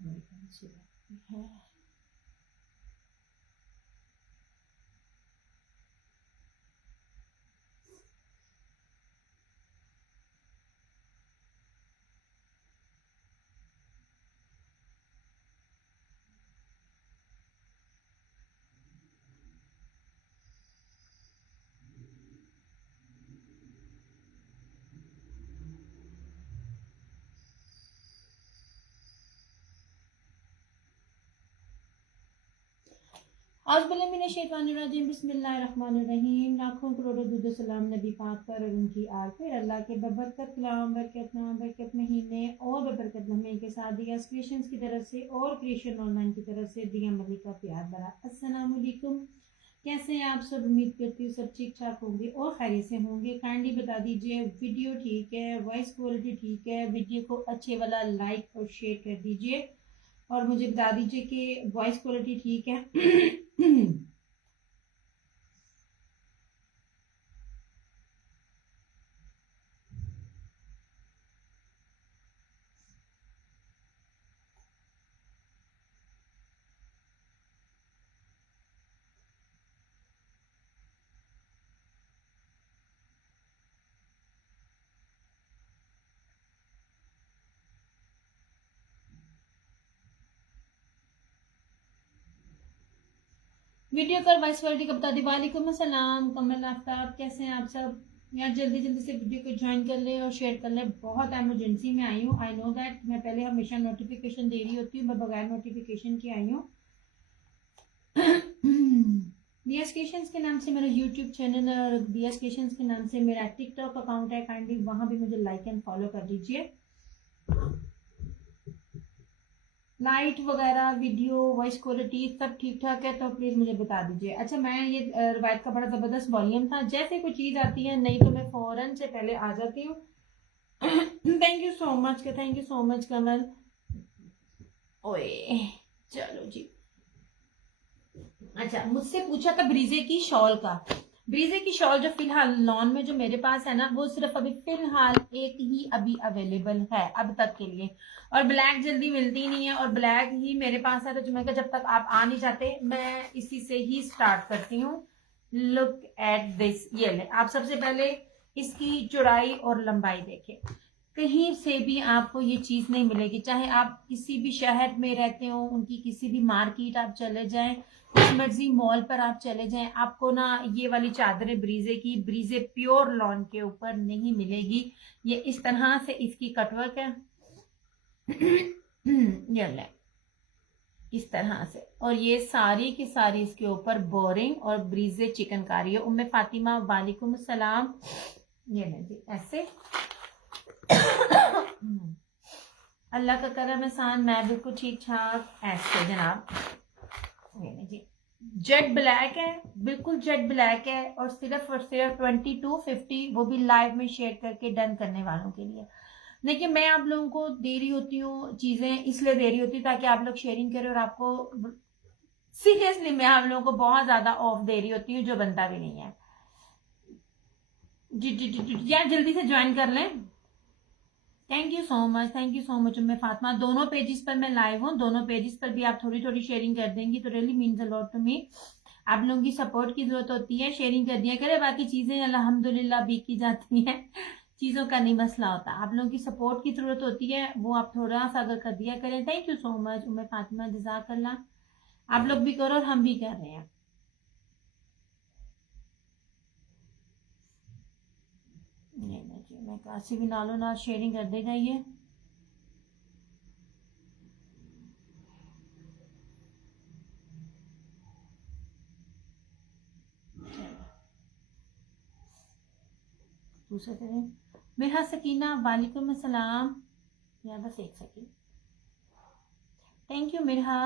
है। औज़ुबिल्लाहिमिनश्शैतानिर्रजीम बिस्मिल्लाहिर्रहमानिर्रहीम। लाखों करोड़ों दुरूद सलाम नबी पाक पर और उनकी आल पर। अल्लाह के बबरकत कलाम, बरकत नाम, बरकत महीने और बबरकत लम्हे के साथ दिया क्रिएशंस की तरफ से और क्रिएशन ऑनलाइन की तरफ से दिया मलिक का प्यार भरा अस्सलाम वालेकुम। कैसे हैं आप सब? उम्मीद करती हूँ सब ठीक ठाक होंगे और खैरियत से होंगे। काइंडली बता दीजिए वीडियो ठीक है, वॉइस क्वालिटी ठीक है, वीडियो को अच्छे वाला लाइक और शेयर कर दीजिए और मुझे बता दीजिए कि वॉइस क्वालिटी ठीक है। वीडियो कॉल वॉइस क्वालिटी का बता दी। वालेकुम अस्सलाम कमल आफ्ताब, कैसे हैं आप सब? यार जल्दी जल्दी से वीडियो को ज्वाइन कर लें और शेयर कर लें। बहुत एमरजेंसी में आई हूँ। आई नो दैट मैं पहले हमेशा नोटिफिकेशन दे रही होती हूँ, मैं बगैर नोटिफिकेशन की आई हूँ। बीएस क्रिएशंस के नाम से मेरा यूट्यूब चैनल है और बीएस क्रिएशंस के नाम से मेरा टिकटॉक अकाउंट है। काइंडली वहां भी मुझे लाइक एंड फॉलो कर दीजिए। लाइट वगैरह वीडियो वॉइस क्वालिटी सब ठीक ठाक है तो प्लीज मुझे बता दीजिए। अच्छा, मैं ये रिवायत का बड़ा जबरदस्त वॉल्यूम था। जैसे कोई चीज आती है नहीं तो मैं फौरन से पहले आ जाती हूँ। Thank you so much, thank you so much Kamal. ओए चलो जी। अच्छा, मुझसे पूछा था ब्रीजे की शॉल का। ब्रीजे की शॉल जो फिलहाल लॉन में जो मेरे पास है ना, वो सिर्फ अभी फिलहाल एक ही अभी अवेलेबल है अब तक के लिए, और ब्लैक जल्दी मिलती नहीं है और ब्लैक ही मेरे पास है। तो मैं कहा जब तक आप आ नहीं जाते मैं इसी से ही स्टार्ट करती हूँ। लुक एट दिस, ये ले आप सबसे पहले इसकी चौड़ाई और लंबाई देखें। कहीं से भी आपको ये चीज नहीं मिलेगी, चाहे आप किसी भी शहर में रहते हो, उनकी किसी भी मार्केट आप चले जाएं, जिस मर्जी मॉल पर आप चले जाएं, आपको ना ये वाली चादरें ब्रीजे की, ब्रीजे प्योर लॉन के ऊपर नहीं मिलेगी। ये इस तरह से इसकी कटवर्क है। ये ले इस तरह से, और ये सारी की सारी इसके ऊपर बोरिंग और ब्रीजे चिकनकारी है। उम्मे फातिमा वालेकुम सलाम। ये ले जी ऐसे। अल्लाह का करम एहसान, मैं बिल्कुल ठीक ठाक ऐसे जनाब। जी जेट ब्लैक है, बिल्कुल जेट ब्लैक है और सिर्फ 2250, वो भी लाइव में शेयर करके डन करने वालों के लिए। देखिए मैं आप लोगों को दे रही होती हूँ चीजें, इसलिए दे रही होती हूँ ताकि आप लोग शेयरिंग करें, और आपको सीरियसली मैं आप लोगों को बहुत ज्यादा ऑफ दे रही होती हूँ जो बनता भी नहीं है। जी जी जी यार जल्दी से ज्वाइन कर लें। Thank you so much, thank you so much Umme Fatima. दोनों पेजेस पर मैं लाइव हूँ, दोनों पेजेस पर भी आप थोड़ी थोड़ी शेयरिंग कर देंगी तो really means a lot to me. आप लोगों की सपोर्ट की जरूरत होती है, शेयरिंग कर दिया करें, बाकी चीजें अल्हम्दुलिल्लाह बीत जाती हैं। चीजों का नहीं मसला होता, आप लोगों की सपोर्ट की जरूरत होती है, वो आप थोड़ा सा अगर कर दिया करें। Thank you so much Umme Fatima, जज़ाकल्लाह। आप लोग भी करो और हम भी कर रहे हैं। मैं काशी भी नालों नाल शेयरिंग कर देगा ये। दूसरे तरह मेरा सकीना वालेकुम अस्सलाम। यार बस एक सेकेंड। Thank you Mirha.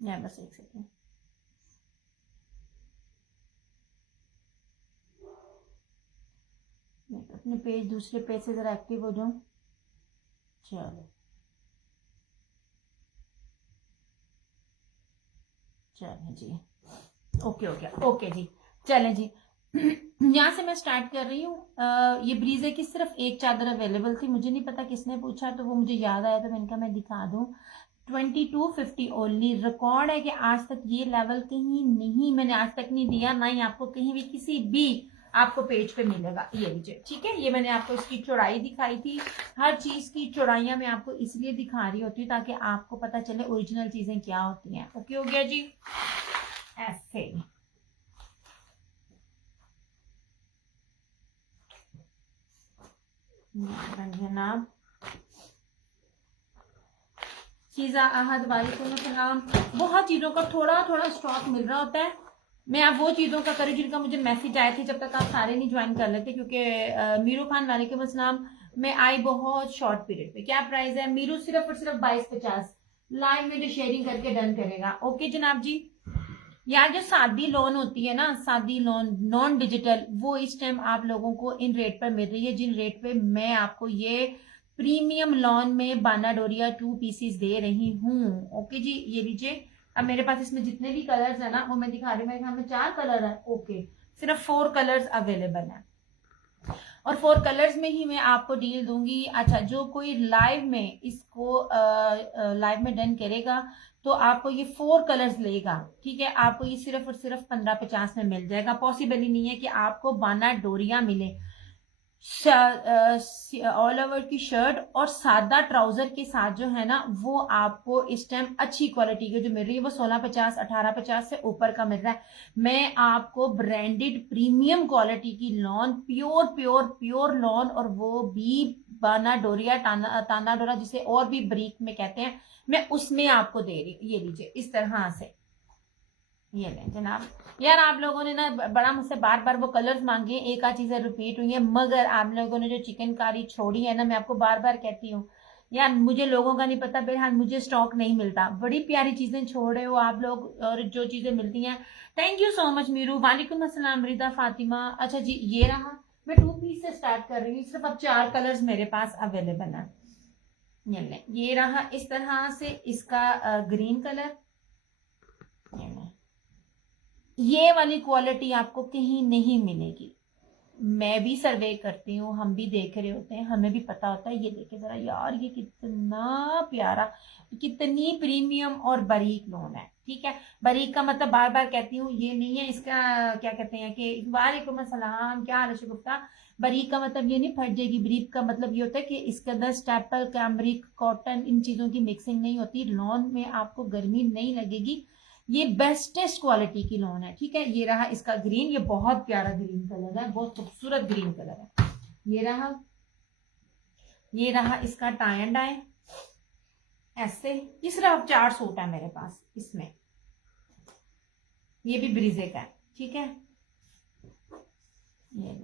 यार बस एक सेकेंड। मैं अपने पेज दूसरे पेज से जरा एक्टिव हो जाऊं। चलो चलो जी। ओके ओके ओके जी, चलें जी। यहाँ से मैं स्टार्ट कर रही हूँ। ये ब्रीजे की सिर्फ एक चादर अवेलेबल थी, मुझे नहीं पता किसने पूछा, तो वो मुझे याद आया तो मैंने कहा मैं दिखा दूँ। 2250 ओनली। रिकॉर्ड है कि आज तक ये लेवल कहीं नहीं, मैंने आज तक नहीं दिया, ना ही आपको कहीं भी किसी भी आपको पेज पे मिलेगा। ये लीजिए, ठीक है। ये मैंने आपको इसकी चौड़ाई दिखाई थी। हर चीज की चौड़ाइयां मैं आपको इसलिए दिखा रही होती हूँ ताकि आपको पता चले ओरिजिनल चीजें क्या होती हैं। ओके हो गया जी। ऐसे जनाब, चीज़ा अहद वालेकुम सलाम। बहुत चीज़ों का थोड़ा थोड़ा स्टॉक मिल रहा होता है। मैं आप वो चीज़ों का करूँ जिनका मुझे मैसेज आए थे, जब तक आप सारे नहीं ज्वाइन कर लेते, क्योंकि मीरू खान वालेकुम अस्सलाम, मैं आई बहुत शॉर्ट पीरियड पे। क्या प्राइस है मीरू? सिर्फ और सिर्फ 2250। लाइव में जो शेयरिंग करके डन करेगा। ओके जनाब जी। यार जो सादी लोन होती है ना, सादी लोन नॉन डिजिटल, वो इस टाइम आप लोगों को इन रेट पर मिल रही है, जिन रेट पे मैं आपको ये प्रीमियम लॉन में बाना डोरिया 2 पीसीस दे रही हूँ। ओके जी, ये लीजिए। अब मेरे पास इसमें जितने भी कलर्स है ना वो मैं दिखा रही हूँ। मेरे ख्याल में 4 कलर है। ओके, सिर्फ 4 कलर्स अवेलेबल है और 4 कलर्स में ही मैं आपको डील दूंगी। अच्छा, जो कोई लाइव में इसको लाइव में डन करेगा तो आपको ये 4 कलर्स लेगा, ठीक है। आपको ये सिर्फ और सिर्फ 1550 में मिल जाएगा। पॉसिबल ही नहीं है कि आपको बाना डोरिया मिले ऑल ओवर की शर्ट और सादा ट्राउजर के साथ जो है ना, वो आपको इस टाइम अच्छी क्वालिटी की जो मिल रही है वो 1650 1850 से ऊपर का मिल रहा है। मैं आपको ब्रांडेड प्रीमियम क्वालिटी की lawn, pure pure pure lawn, और वो भी बाना डोरिया ताना डोरा जिसे और भी ब्रीक में कहते हैं, मैं उसमें आपको दे रही हूँ। ये लीजिए इस तरह से, ये लें जनाब। यार आप लोगों ने ना बड़ा मुझसे बार बार वो कलर्स मांगे, एक आध चीजें रिपीट हुई है, मगर आप लोगों ने जो चिकनकारी छोड़ी है ना, मैं आपको बार बार कहती हूँ यार, मुझे लोगों का नहीं पता, बहरहाल मुझे स्टॉक नहीं मिलता। बड़ी प्यारी चीजें छोड़ रहे हो आप लोग, और जो चीजें मिलती हैं, थैंक यू सो मच मीरू। वालेकुम अस्सलाम रिदा फातिमा। अच्छा जी, ये रहा। मैं 2 पीस से स्टार्ट कर रही हूँ, सिर्फ अब 4 कलर्स मेरे पास अवेलेबल है। ये रहा इस तरह से इसका ग्रीन कलर। ये वाली क्वालिटी आपको कहीं नहीं मिलेगी। मैं भी सर्वे करती हूँ, हम भी देख रहे होते हैं, हमें भी पता होता है। ये देखे जरा यार, ये कितना प्यारा, कितनी प्रीमियम और बारीक लोन है, ठीक है। बारीक का मतलब बार बार कहती हूँ ये नहीं है, इसका क्या कहते हैं कि वालेकुम अस्सलाम, क्या हाल है गुप्ता। बारीक का मतलब ये नहीं फट जाएगी, बारीक का मतलब ये होता है कि इसके अंदर स्टेपल, कैमरिक, कॉटन, इन चीजों की मिक्सिंग नहीं होती। लॉन में आपको गर्मी नहीं लगेगी। ये बेस्टेस्ट क्वालिटी की लॉन है, ठीक है। ये रहा इसका ग्रीन, ये बहुत प्यारा ग्रीन कलर है, बहुत खूबसूरत ग्रीन कलर है। ये रहा इसका टाई एंड डाई। ऐसे ये सिर्फ 4 सूट है मेरे पास इसमें। ये भी ब्रीजे का है, ठीक है। ये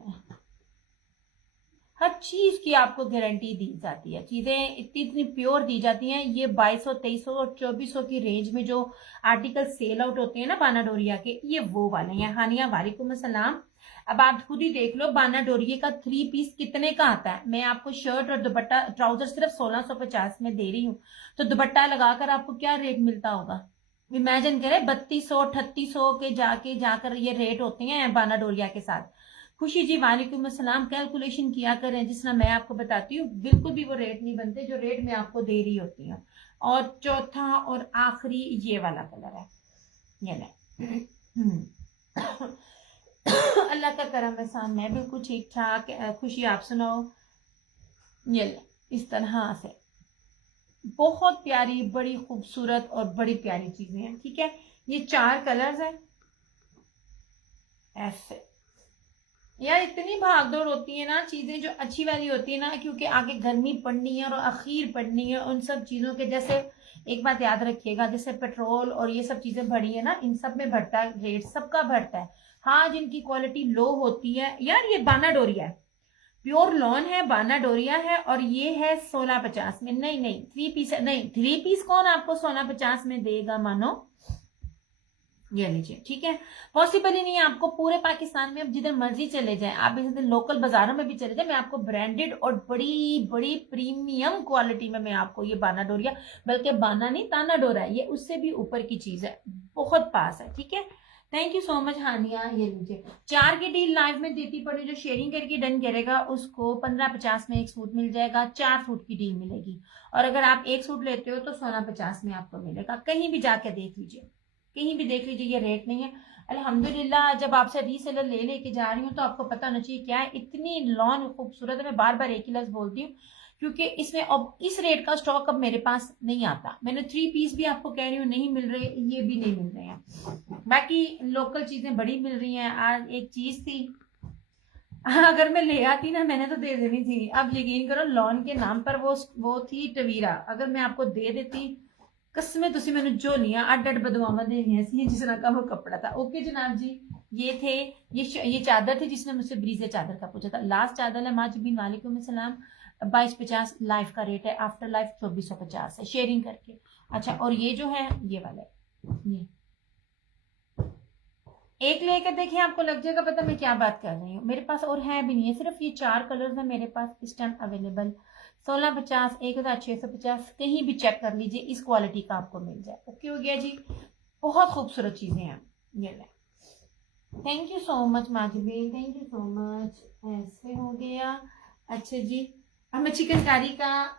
हर चीज की आपको गारंटी दी जाती है, चीजें इतनी इतनी प्योर दी जाती हैं। ये 2200 2300 और 2400 की रेंज में जो आर्टिकल सेल आउट होते हैं ना बाना डोरिया के, ये वो वाले हैं। हानिया वालेकुम अस्सलाम। अब आप खुद ही देख लो बाना डोरिया का 3 पीस कितने का आता है। मैं आपको शर्ट और दुपट्टा ट्राउजर सिर्फ 1650 में दे रही हूँ, तो दुपट्टा लगाकर आपको क्या रेट मिलता होगा? इमेजिन करें, 3200 3800 के जाकर ये रेट होते हैं बाना डोरिया के साथ। खुशी जी वालेकुम अस्सलाम। कैलकुलेशन किया करें, जिस तरह मैं आपको बताती हूँ, बिल्कुल भी वो रेट नहीं बनते जो रेट मैं आपको दे रही होती हूँ। और चौथा और आखिरी ये वाला कलर है, ये ले। अल्लाह का करम एहसान, मैं बिल्कुल ठीक ठाक। खुशी आप सुनाओ। ये ले, इस तरह से बहुत प्यारी, बड़ी खूबसूरत और बड़ी प्यारी चीजें हैं, ठीक है। ये 4 कलर्स हैं। ऐसे यार इतनी भागदौड़ होती है ना, चीजें जो अच्छी वाली होती है ना, क्योंकि आगे गर्मी पड़नी है और अखीर पड़नी है, उन सब चीजों के जैसे एक बात याद रखिएगा, जैसे पेट्रोल और ये सब चीजें बढ़ी है ना, इन सब में बढ़ता है रेट, सबका बढ़ता है। हाँ, जिनकी क्वालिटी लो होती है, यार ये बाना डोरिया है, प्योर लॉन है, बाना डोरिया है, और ये है 1650 में। नहीं नहीं 3 पीस नहीं, 3 पीस कौन आपको 1650 में देगा, मानो। ये लीजिए, ठीक है। पॉसिबल ही नहीं है आपको पूरे पाकिस्तान में, अब जिधर मर्जी चले जाएं आप, इधर लोकल बाजारों में भी चले जाएं, मैं आपको ब्रांडेड और बड़ी बड़ी प्रीमियम क्वालिटी में मैं आपको ये बाना डोरिया, बल्कि बाना नहीं ताना डोरा है, ये उससे भी ऊपर की चीज है, बहुत पास है, ठीक है। थैंक यू सो मच हानिया। ये लीजिए 4 की डील लाइव में देती पड़ी, जो शेयरिंग करके डन करेगा उसको 1550 में एक सूट मिल जाएगा, 4 सूट की डील मिलेगी। और अगर आप एक सूट लेते हो तो 1650 में आपको मिलेगा। कहीं भी जाके देख लीजिए, कहीं भी देख लीजिए, ये रेट नहीं है। अल्हम्दुलिल्लाह जब आपसे रीसेलर ले लेके जा रही हूँ तो आपको पता होना चाहिए क्या है, इतनी लॉन खूबसूरत है। मैं बार बार एक ही लफ्ज बोलती हूँ क्योंकि इसमें अब इस रेट का स्टॉक अब मेरे पास नहीं आता। मैंने 3 पीस भी आपको कह रही हूँ नहीं मिल रहे, ये भी नहीं मिल रहे हैं। बाकी लोकल चीजें बड़ी मिल रही हैं। आज एक चीज थी, अगर मैं ले आती ना, मैंने तो दे देनी थी। अब यकीन करो लॉन के नाम पर वो थी टवीरा, अगर मैं आपको दे देती कसमें तुसी मैंने जो लिया अड अड बदवावा देनी ऐसी जिस तरह का वो कपड़ा था। ओके जनाब जी, ये थे ये चादर थी जिसने मुझसे ब्रीजे चादर का पूछा था। लास्ट चादर है माजिबीन वालेकुम सलाम, 2250 लाइफ का रेट है, आफ्टर लाइफ 2450 है शेयरिंग करके। अच्छा और ये जो है ये वाला है, ये एक लेकर देखिए आपको लग जाएगा पता मैं क्या बात कर रही हूँ। मेरे पास और है भी नहीं है, सिर्फ ये 4 कलर्स है मेरे पास इस टाइम अवेलेबल। 1650, 1650, कहीं भी चेक कर लीजिए, इस क्वालिटी का आपको मिल जाए। ओके हो गया जी, बहुत खूबसूरत चीजें हैं ये ले। Thank you so much Majibi, thank you so much. ऐसे हो गया। अच्छा जी, अब मैं चिकनकारी का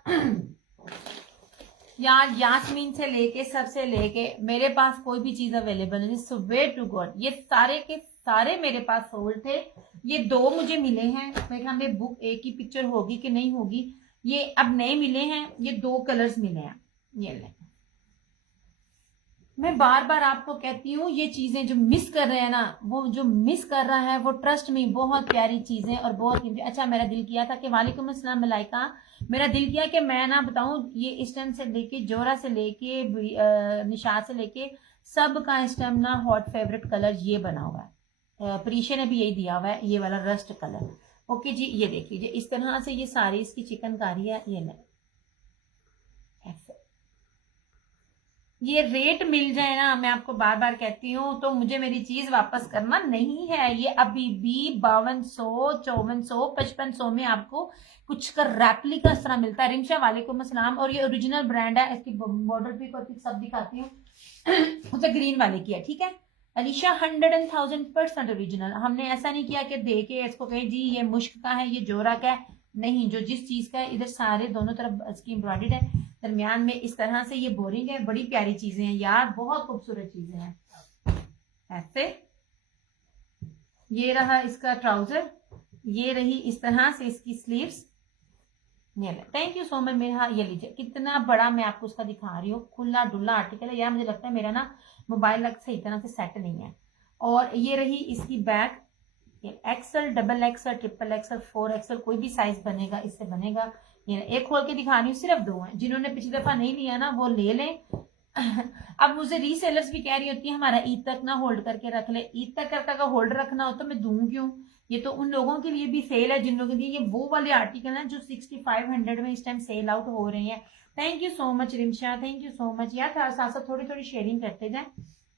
यार यास्मीन से लेके सबसे लेके मेरे पास कोई भी चीज अवेलेबल नहीं, स्वेयर टू गॉड। ये सारे के सारे मेरे पास सोल्ड थे। ये 2 मुझे मिले हैं, मेरे ख्याल में बुक एक ही पिक्चर होगी कि नहीं होगी, ये अब नए मिले हैं। ये 2 कलर्स मिले हैं, ये ले। मैं बार बार आपको कहती हूँ ये चीजें जो मिस कर रहे हैं ना, वो जो मिस कर रहा है वो ट्रस्ट में बहुत प्यारी चीजें और बहुत कीमती। अच्छा मेरा दिल किया था कि वालेकुम अस्सलाम मलाइका, मेरा दिल किया कि मैं ना बताऊं ये इस टाइम से लेके जोरा से लेके निशात से लेके सब का इस टाइम ना हॉट फेवरेट कलर ये बना हुआ है। प्रीशा ने भी यही दिया हुआ है, ये वाला रस्ट कलर। ओके जी, ये देख लीजिए इस तरह से ये सारी इसकी चिकनकारी है। ये नहीं ऐसे ये रेट मिल जाए ना, मैं आपको बार बार कहती हूँ, तो मुझे मेरी चीज वापस करना नहीं है। ये अभी भी 5200, 5400, 5500 में आपको कुछ का रेप्लिका इस तरह मिलता है। रिंशा वालेकुम अस्सलाम। और ये ओरिजिनल ब्रांड है, इसकी बॉर्डर पिक और पिक सब दिखाती हूँ। उसे ग्रीन वाले की है, ठीक है अलीशा, 100,000% ओरिजिनल। हमने ऐसा नहीं किया कि दे के इसको कहे जी ये मुश्क का है, ये जोरा का है, नहीं। जो जिस चीज का है इधर सारे दोनों तरफ इसकी एम्ब्रॉयडर्ड है, दरमियान में इस तरह से ये बोरिंग है। बड़ी प्यारी चीजें हैं यार, बहुत खूबसूरत चीजें हैं। ऐसे ये रहा इसका ट्राउजर, ये रही इस तरह से इसकी sleeves. Thank you so much. मेरा ये लीजिए कितना बड़ा मैं आपको उसका दिखा रही हूँ, खुला डुल्ला आर्टिकल है यार। मुझे लगता है मेरा ना मोबाइल सही तरह से सेट नहीं है। और ये रही इसकी back, XL, double XL, triple XL, 4XL, कोई भी साइज बनेगा इससे बनेगा। ये एक खोल के दिखा रही हूँ, सिर्फ 2 हैं। जिन्होंने पिछली दफा नहीं लिया ना वो ले लें। अब मुझे रीसेलर्स भी कह रही होती है हमारा ईद तक ना होल्ड करके रख ले। ईद तक करके अगर होल्ड रखना हो तो मैं दूं क्यों? ये तो उन लोगों के लिए भी सेल है जिन लोगों के लिए ये वो वाले आर्टिकल हैं जो 6500 में इस टाइम सेल आउट हो रहे हैं। Thank you so much Rimsha, thank you so much यार। साथ साथ थोड़ी थोड़ी शेयरिंग करते जाए।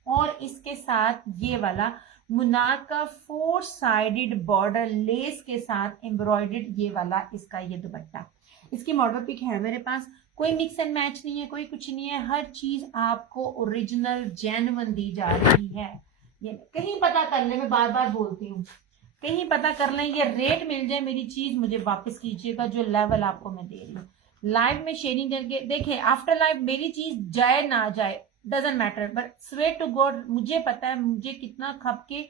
और इसके साथ ये वाला मुनार का 4 साइडेड बॉर्डर लेस के साथ एम्ब्रॉयडर्ड ये वाला इसका ये दुपट्टा। इसकी मॉडल पिक है मेरे पास। कोई मिक्स एंड मैच नहीं है, कोई कुछ नहीं है, हर चीज आपको ओरिजिनल जेन्युइन दी जा रही है। ये कहीं पता कर ले, मैं बार बार बोलती हूँ, कहीं पता कर लें, ये रेट मिल जाए, मेरी चीज मुझे वापस कीजिएगा जो लेवल आपको मैं दे रही हूँ। लाइव में शेयरिंग करके देखे, आफ्टर लाइव मेरी चीज जाए ना जाए doesn't matter, but swear to God मुझे पता है मुझे कितना खप के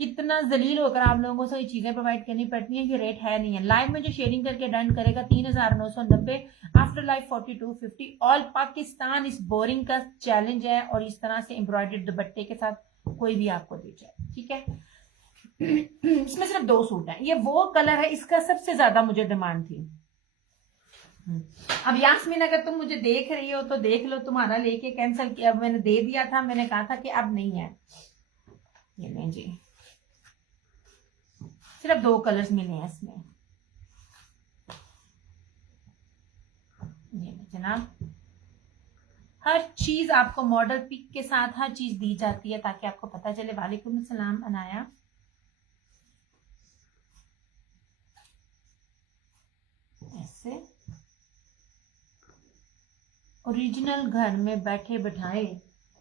कितना जलील होकर आप लोगों को ये चीजें प्रोवाइड करनी पड़ती हैं। ये रेट है नहीं है। लाइव में जो शेयरिंग करके डन करेगा 3990, आफ्टर लाइव 4250। ऑल पाकिस्तान इस बोरिंग का चैलेंज है और इस तरह से एम्ब्रॉयडर्ड दुपट्टे के साथ कोई भी आपको दे जाए, ठीक है। इसमें सिर्फ 2 सूट हैं, ये वो कलर है इसका सबसे ज्यादा मुझे डिमांड थी। अब यास्मीन अगर तुम मुझे देख रही हो तो देख लो, तुम्हारा लेके कैंसिल किया, मैंने दे दिया था, मैंने कहा था कि अब नहीं है। ये नहीं जी, सिर्फ 2 कलर्स मिले हैं इसमें। ये जनाब हर चीज आपको मॉडल पिक के साथ हर चीज दी जाती है ताकि आपको पता चले। वालेकुम सलाम अनाया। ऐसे ओरिजिनल घर में बैठे बिठाए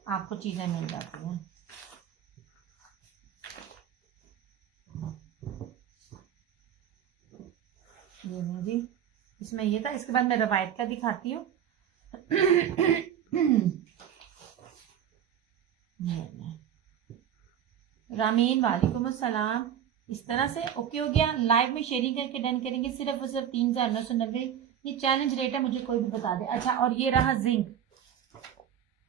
आपको चीजें मिल जाती हैं। ये नहीं जी, इसमें ये था। इसके बाद मैं रवायत का दिखाती हूँ। रामीन वालेकुम अस्सलाम। इस तरह से ओके हो गया। लाइव में शेयरिंग करके डन करेंगे। सिर्फ और सिर्फ 3990। ये चैलेंज रेट है, मुझे कोई भी बता दे। अच्छा, और ये रहा जिंक,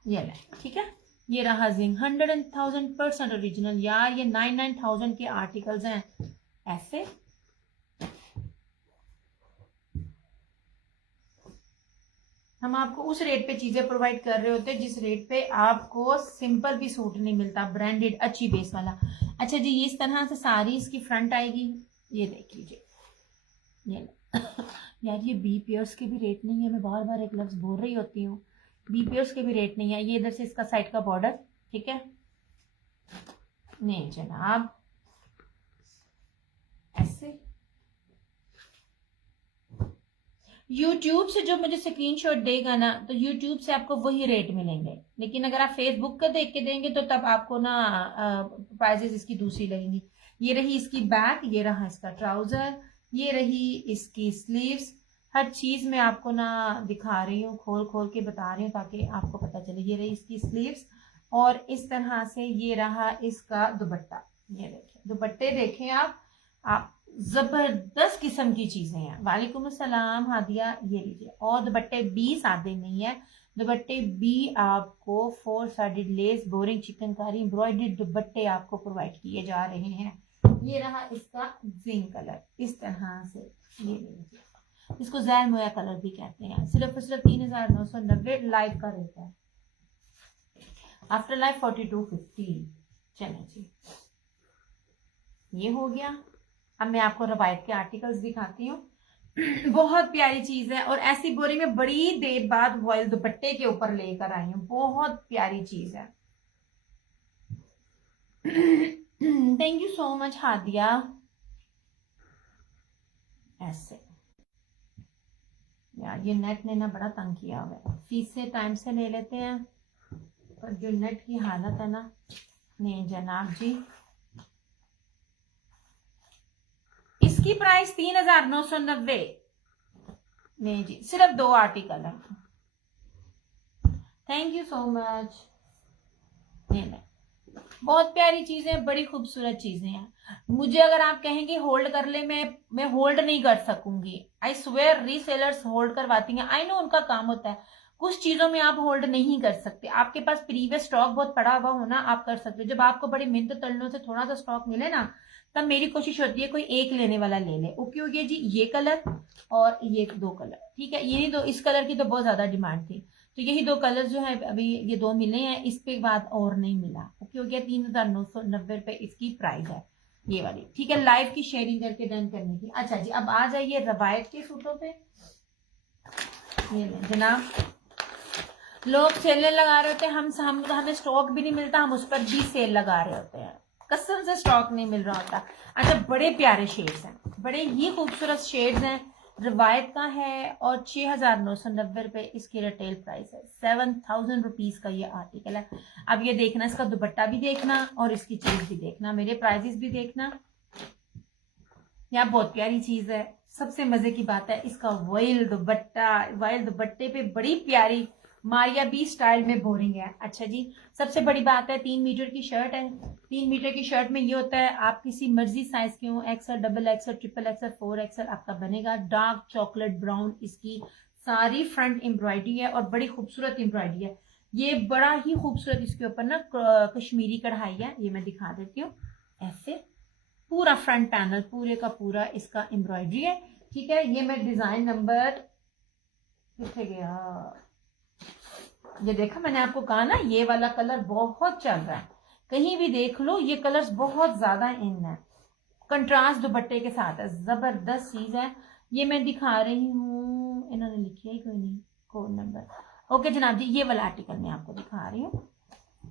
ये ले, ठीक है। ये रहा जिंक 100,000% ओरिजिनल। यार ये 99,000 के आर्टिकल्स हैं ऐसे। हम आपको उस रेट पे चीजें प्रोवाइड कर रहे होते हैं जिस रेट पे आपको सिंपल भी सूट नहीं मिलता, ब्रांडेड अच्छी बेस वाला। अच्छा जी, ये इस तरह से सारी इसकी फ्रंट आएगी। ये देख लीजिए, ये यार ये बी पेयर्स के भी रेट नहीं है। मैं बार बार एक लफ्ज बोल रही होती हूँ, बी पेयर्स के भी रेट नहीं है। ये इधर से इसका साइड का बॉर्डर, ठीक है। नहीं जनाब, ऐसे YouTube से जो मुझे स्क्रीनशॉट देगा ना, तो YouTube से आपको वही रेट मिलेंगे। लेकिन अगर आप फेसबुक का देख के देंगे तो तब आपको ना प्राइजेस इसकी दूसरी लगेंगी। ये रही इसकी बैक, ये रहा इसका ट्राउजर, ये रही इसकी स्लीव्स। हर चीज मैं आपको ना दिखा रही हूँ, खोल खोल के बता रही हूँ ताकि आपको पता चले। ये रही इसकी स्लीव्स, और इस तरह से ये रहा इसका दुपट्टा। ये देखिए दुपट्टे देखें आप जबरदस्त किस्म की चीजें हैं। वालेकुम अस्सलाम हादिया, ये लीजिए। और दुपट्टे बी सादे नहीं है, दुपट्टे बी आपको 4 sided less, boring chikankari embroidered दुपट्टे आपको प्रोवाइड किए जा रहे हैं। ये रहा इसका जिंक कलर, इस तरह से। ये लीजिए, इसको जैल मोया कलर भी कहते हैं। सिर्फ 3990 लाइव का रेट है। After life 4250। चले जी, ये हो गया। अब मैं आपको रवायत के आर्टिकल्स दिखाती हूँ। बहुत प्यारी चीज है, और ऐसी बोरी में बड़ी देर बाद वॉयल दुपट्टे के ऊपर लेकर आई हूँ। बहुत प्यारी चीज है। Thank you so much Hadiya. ऐसे यार ये नेट ने ना बड़ा तंग किया हुआ है। फीस से टाइम से ले लेते हैं, पर जो नेट की हालत है ना, नहीं जनाब जी। इसकी प्राइस 3990। नहीं जी, सिर्फ 2 आर्टिकल है। Thank you so much. नहीं, बहुत प्यारी चीजें, बड़ी खूबसूरत चीजें हैं। मुझे अगर आप कहेंगे होल्ड कर ले, मैं होल्ड नहीं कर सकूंगी। आई स्वेयर रीसेलर्स होल्ड करवाती हैं। आई नो उनका काम होता है। कुछ चीजों में आप होल्ड नहीं कर सकते। आपके पास प्रीवियस स्टॉक बहुत पड़ा हुआ होना, आप कर सकते हो। जब आपको बड़ी मेहनत तड़नों से थोड़ा सा स्टॉक मिले ना, तब मेरी कोशिश होती है कोई एक लेने वाला ले ले। ओके हो गया जी। ये कलर और ये 2 कलर, ठीक है। ये दो, इस कलर की तो बहुत ज्यादा डिमांड थी, तो यही 2 कलर जो है अभी ये 2 मिले हैं। इस पे बाद और नहीं मिला। ओके हो गया। 3990 रुपए इसकी प्राइस है, ये वाली, ठीक है। लाइव की शेयरिंग करके डन करने की। अच्छा जी, अब आ जाइए रवायत के सूटों पे। ये जनाब, लोग सेल लगा रहे होते हैं, हमें स्टॉक भी नहीं मिलता, हम उस पर भी सेल लगा रहे होते हैं। कसम से स्टॉक नहीं मिल रहा होता। अच्छा, बड़े प्यारे शेड्स हैं, बड़े ही खूबसूरत शेड्स हैं। रवायत का है, और 6990 रुपए इसकी रिटेल प्राइस है। 7000 रुपीज का ये आर्टिकल है। अब ये देखना, इसका दुपट्टा भी देखना और इसकी चीज भी देखना, मेरे प्राइजेस भी देखना। यह बहुत प्यारी चीज है। सबसे मजे की बात है इसका वॉयल दुपट्टा। वॉयल दुपट्टे पे बड़ी प्यारी मारिया बी स्टाइल में बोरिंग है। अच्छा जी, सबसे बड़ी बात है 3 मीटर की शर्ट है। 3 मीटर की शर्ट में ये होता है, आप किसी मर्जी साइज के हो, XL, double XL, triple XL, 4XL आपका बनेगा। डार्क चॉकलेट ब्राउन इसकी सारी फ्रंट एम्ब्रॉयडरी है, और बड़ी खूबसूरत एम्ब्रॉयडरी है। ये बड़ा ही खूबसूरत इसके ऊपर ना कश्मीरी कढ़ाई है। ये मैं दिखा देती हूँ। ऐसे पूरा फ्रंट पैनल पूरे का पूरा इसका एम्ब्रॉयडरी है, ठीक है। ये मैं डिजाइन नंबर कितने गया, ये देखा, मैंने आपको कहा ना ये वाला कलर बहुत चल रहा है। कहीं भी देख लो ये कलर्स बहुत ज्यादा इन है। कंट्रास्ट दुपट्टे के साथ है, जबरदस्त चीज है। ये मैं दिखा रही हूँ, इन्होंने लिखी है कोई नहीं, कोड नंबर। ओके जनाब जी, ये वाला आर्टिकल मैं आपको दिखा रही हूँ।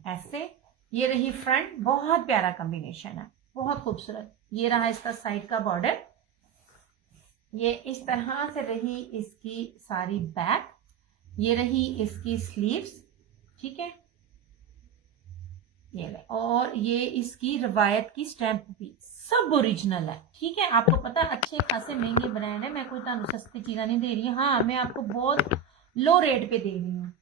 ऐसे ये रही फ्रंट, बहुत प्यारा कॉम्बिनेशन है, बहुत खूबसूरत। ये रहा इसका साइड का बॉर्डर। ये इस तरह से रही इसकी सारी बैक। ये रही इसकी स्लीव्स, ठीक है। ये ले, और ये इसकी रवायत की स्टैंप भी सब ओरिजिनल है। ठीक है, आपको पता है अच्छे खासे महंगे ब्रांड है, मैं कोई तुम सस्ती चीज़ा नहीं दे रही। हाँ, मैं आपको बहुत लो रेट पे दे रही हूँ।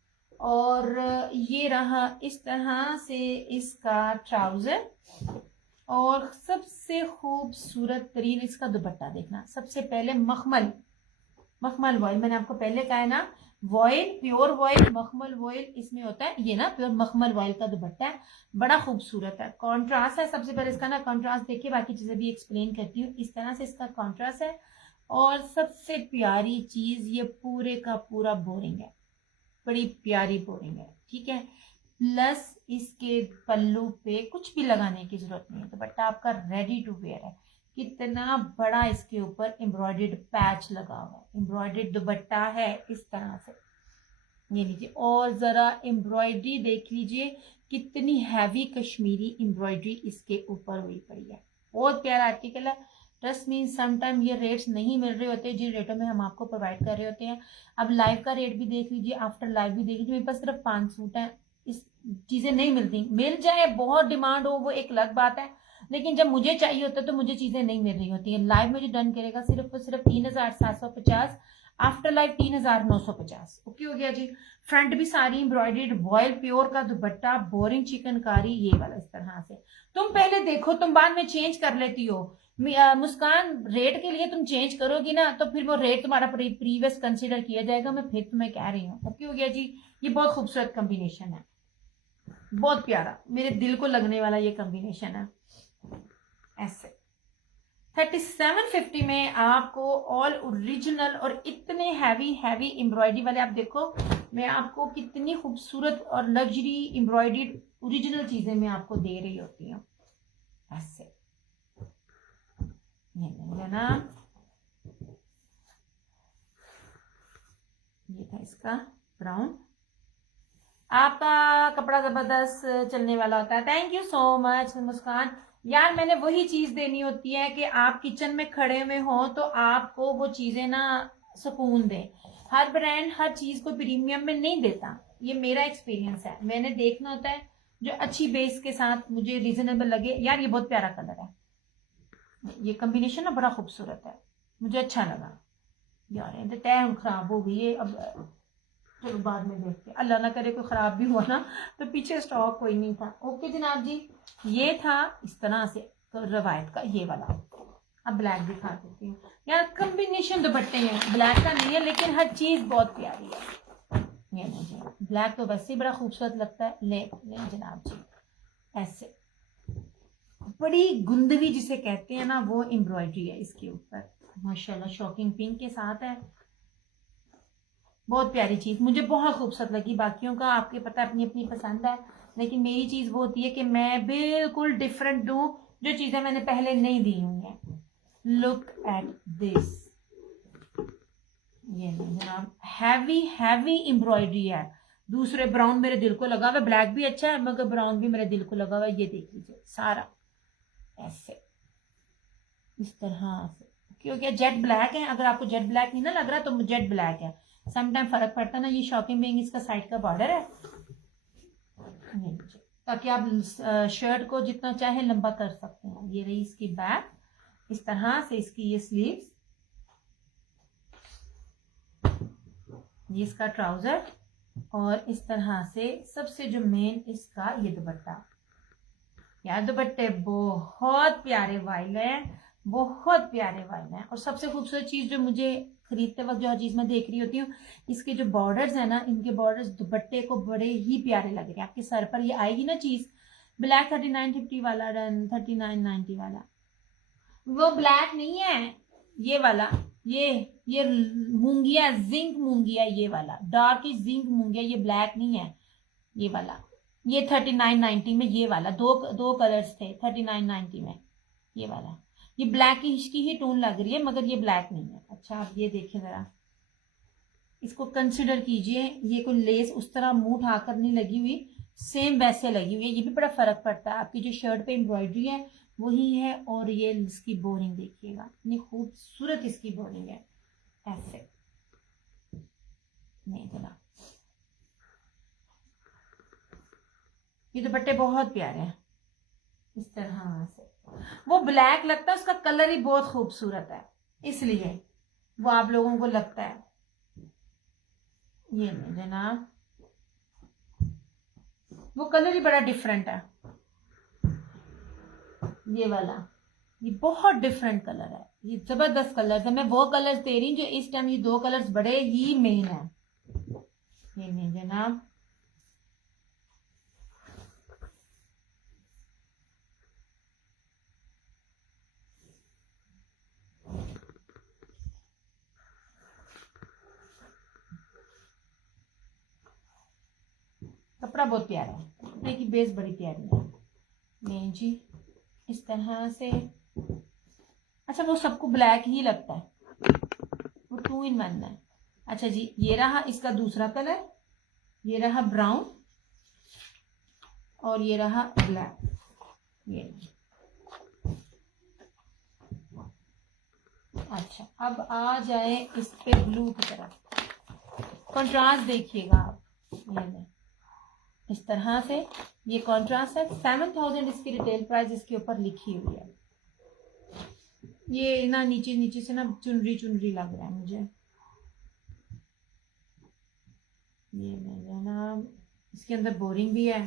और ये रहा इस तरह से इसका ट्राउजर, और सबसे खूबसूरत तरीन इसका दुपट्टा देखना। सबसे पहले मखमल वॉयल, मैंने आपको पहले कहा है ना, वॉयल, प्योर वॉयल, मखमल वॉयल इसमें होता है। ये ना प्योर मखमल वॉयल का दुपट्टा है, बड़ा खूबसूरत है। कॉन्ट्रास्ट है, सबसे पहले इसका ना कॉन्ट्रास्ट देखिए, बाकी चीजें भी एक्सप्लेन करती हूँ। इस तरह से इसका कॉन्ट्रास्ट है, और सबसे प्यारी चीज ये पूरे का पूरा बोरिंग है, बड़ी प्यारी बोरिंग है। ठीक है, प्लस इसके पल्लू पे कुछ भी लगाने की जरूरत नहीं है, दुपट्टा आपका रेडी टू वेयर है। कितना बड़ा इसके ऊपर एम्ब्रॉयडर्ड पैच लगा हुआ है, एम्ब्रॉयडर्ड दुपट्टा है इस तरह से। ये लीजिए, और जरा एम्ब्रॉयडरी देख लीजिए, कितनी हैवी कश्मीरी एम्ब्रॉयडरी इसके ऊपर हुई पड़ी है। बहुत प्यारा आर्टिकल है। ट्रस्ट मी, समटाइम ये रेट्स नहीं मिल रहे होते जिन रेटों में हम आपको प्रोवाइड कर रहे होते हैं। अब लाइव का रेट भी देख लीजिए, आफ्टर लाइव भी देख लीजिए। मेरे पास सिर्फ 5 सूट हैं, इस चीजें नहीं मिलती। मिल जाए, बहुत डिमांड हो, वो एक अलग बात है, लेकिन जब मुझे चाहिए होता है तो मुझे चीजें नहीं मिल रही होती है। लाइव में जो डन करेगा सिर्फ और सिर्फ 3750, आफ्टर लाइव 3950। ओके हो गया जी। फ्रंट भी सारी एम्ब्रॉयडर्ड वॉयल प्योर का दुपट्टा, बोरिंग चिकनकारी, ये वाला इस तरह से। तुम पहले देखो, तुम बाद में चेंज कर लेती हो। मुस्कान, रेट के लिए तुम चेंज करोगी ना तो फिर वो रेट तुम्हारा प्रीवियस कंसिडर किया जाएगा। मैं फिर तुम्हें कह रही हूँ। ओके हो गया जी। ये बहुत खूबसूरत कॉम्बिनेशन है, बहुत प्यारा, मेरे दिल को लगने वाला ये कॉम्बिनेशन है। ऐसे 3750 में आपको ऑल ओरिजिनल और इतने हैवी हैवी एम्ब्रॉयडरी वाले, आप देखो मैं आपको कितनी खूबसूरत और लग्जरी एम्ब्रॉयडर्ड ओरिजिनल चीजें मैं आपको दे रही होती हूँ। ऐसे ये ना, ये था इसका ब्राउन। आपका कपड़ा जबरदस्त चलने वाला होता है। थैंक यू सो मच मुस्कान। यार, मैंने वही चीज देनी होती है कि आप किचन में खड़े हुए हो तो आपको वो चीजें ना सुकून दे। हर ब्रांड हर चीज को प्रीमियम में नहीं देता, ये मेरा एक्सपीरियंस है। मैंने देखना होता है जो अच्छी बेस के साथ मुझे रीजनेबल लगे। यार, ये बहुत प्यारा कलर है, ये कॉम्बिनेशन ना बड़ा खूबसूरत है, मुझे अच्छा लगा। यार ये तय खराब हो गई है, अब चलो बाद में देखते, अल्लाह ना करे कोई खराब भी हुआ ना तो पीछे स्टॉक कोई नहीं था। ओके जनाब जी, ये था इस तरह से तो रवायत का ये वाला। अब ब्लैक दिखा देती हूँ। यार कॉम्बिनेशन दुपट्टे हैं, ब्लैक का नहीं है लेकिन हर चीज बहुत प्यारी है। ये मुझे ब्लैक तो वैसे ही बड़ा खूबसूरत लगता है। ले जनाब जी, ऐसे बड़ी गुंदवी जिसे कहते हैं ना, वो एम्ब्रॉयडरी है इसके ऊपर, माशाल्लाह शॉकिंग पिंक के साथ है। बहुत प्यारी चीज, मुझे बहुत खूबसूरत लगी। बाकियों का आपके पता अपनी अपनी पसंद है, लेकिन मेरी चीज वो होती है कि मैं बिल्कुल डिफरेंट दूं, जो चीजें मैंने पहले नहीं दी हुई हैं। लुक एट दिस, ये जनाब हैवी हैवी एम्ब्रॉयडरी है। दूसरे ब्राउन मेरे दिल को लगा हुआ, ब्लैक भी अच्छा है मगर ब्राउन भी मेरे दिल को लगा हुआ। ये देख लीजिए सारा ऐसे इस तरह से, क्योंकि जेट ब्लैक है। अगर आपको जेट ब्लैक नहीं ना लग रहा तो जेट ब्लैक है, समटाइम फर्क पड़ता है ना। ये शॉकिंग बेंग इसका साइड का बॉर्डर है, ताकि आप शर्ट को जितना चाहे लंबा कर सकते हैं। ये रही इसकी बैक, इस तरह से इसकी ये स्लीव्स, ये इसका ट्राउजर, और इस तरह से सबसे जो मेन इसका ये दुपट्टा। यार दुपट्टे बहुत प्यारे वाइल है, बहुत प्यारे वाइल है। और सबसे खूबसूरत चीज जो मुझे खरीदते वक्त जो हर चीज मैं देख रही होती हूँ, इसके जो बॉर्डर्स है ना, इनके बॉर्डर्स दुपट्टे को बड़े ही प्यारे लग रहे हैं। आपके सर पर ये आएगी ना चीज, ब्लैक 3950 वाला रन 3990 वाला, वो ब्लैक नहीं है ये वाला। ये मूंगिया, जिंक मूंगिया, ये वाला डार्क जिंक मूंगिया, ये ब्लैक नहीं है ये वाला। ये 3990 में ये वाला, दो कलर्स थे 3990 में। ये वाला, ये ब्लैक की ही टोन लग रही है मगर ये ब्लैक नहीं है। अच्छा आप ये देखें जरा, इसको कंसिडर कीजिए। ये कोई लेस उस तरह मुंह उठाकर नहीं लगी हुई, सेम वैसे लगी हुई है। ये भी बड़ा फर्क पड़ता है। आपकी जो शर्ट पे एम्ब्रॉयडरी है वही है, और ये इसकी बोरिंग देखिएगा, इतनी खूबसूरत इसकी बोरिंग है। ऐसे नहीं जना, ये दुपट्टे बहुत प्यारे हैं इस तरह से। वो ब्लैक लगता है, उसका कलर ही बहुत खूबसूरत है, इसलिए वो आप लोगों को लगता है। ये नहीं जनाब, वो कलर ही बड़ा डिफरेंट है, ये वाला, ये बहुत डिफरेंट कलर है, ये जबरदस्त कलर है। मैं वो कलर्स दे रही हूँ जो इस टाइम, ये दो कलर्स बड़े ही मेन है। ये नहीं जनाब, कपड़ा बहुत प्यारा है, कपड़े की बेस बड़ी प्यारी है। नहीं जी, इस तरह से। अच्छा, वो सबको ब्लैक ही लगता है, वो 2 in 1 है। अच्छा जी, ये रहा इसका दूसरा कलर, ये रहा ब्राउन और ये रहा ब्लैक। ये अच्छा, अब आ जाए इस पे ब्लू की तरफ। कंट्रास्ट देखिएगा आप, ये इस तरह से, ये कंट्रास्ट है। 7000 इसकी रिटेल प्राइस इसके ऊपर लिखी हुई है। ये ना नीचे नीचे से ना चुनरी चुनरी लग रहा है मुझे। ये ना, इसके अंदर बोरिंग भी है।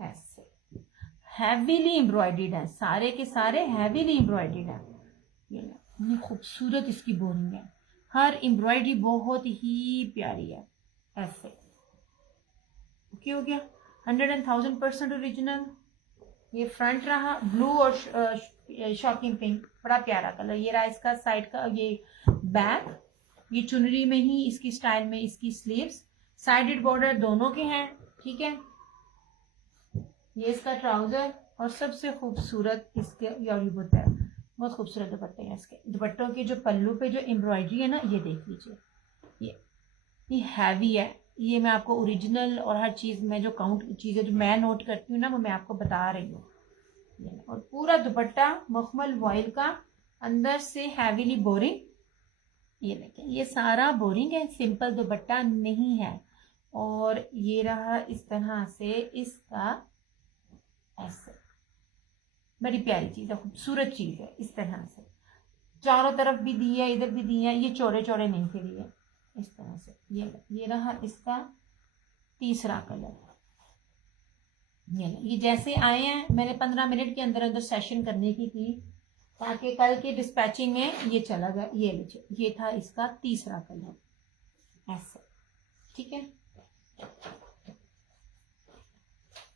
ऐसे हैवीली एम्ब्रॉयडर्ड है, सारे के सारे हैवीली एम्ब्रॉयडर्ड है। ये इतनी खूबसूरत इसकी बोरिंग है, हर एम्ब्रॉयडरी बहुत ही प्यारी है। ऐसे ओके हो गया, 100% ओरिजिनल। ये फ्रंट रहा ब्लू और शॉकिंग पिंक, बड़ा प्यारा कलर। ये रहा इसका साइड का ये बैक, ये चुनरी में ही इसकी स्टाइल में इसकी स्लीव्स, साइडेड बॉर्डर दोनों के हैं, ठीक है। ये इसका ट्राउजर और सबसे खूबसूरत इसके होता है, बहुत खूबसूरत दुपट्टे हैं इसके। दुपट्टों के जो पल्लू पे जो एम्ब्रॉयडरी है ना, ये देख लीजिए, ये हैवी है। ये मैं आपको ओरिजिनल और हर चीज़ में जो काउंट चीज़ें जो मैं नोट करती हूँ ना, वो मैं आपको बता रही हूँ। और पूरा दुपट्टा मखमल वॉइल का, अंदर से हैवीली बोरिंग। ये देखें, ये सारा बोरिंग है, सिंपल दुपट्टा नहीं है। और ये रहा इस तरह से इसका, ऐसे बड़ी प्यारी चीज़ है, खूबसूरत चीज़ है। इस तरह से चारों तरफ भी दी है, इधर भी दी है, ये चौड़े चौड़े नहीं थे दिए, इस तरह से। ये रहा इसका तीसरा कलर। ये जैसे आए हैं, मैंने 15 मिनट के अंदर अंदर सेशन करने की थी, ताकि कल के डिस्पैचिंग में ये चला गया। ये लीजिए, ये था इसका तीसरा कलर, ऐसे, ठीक है।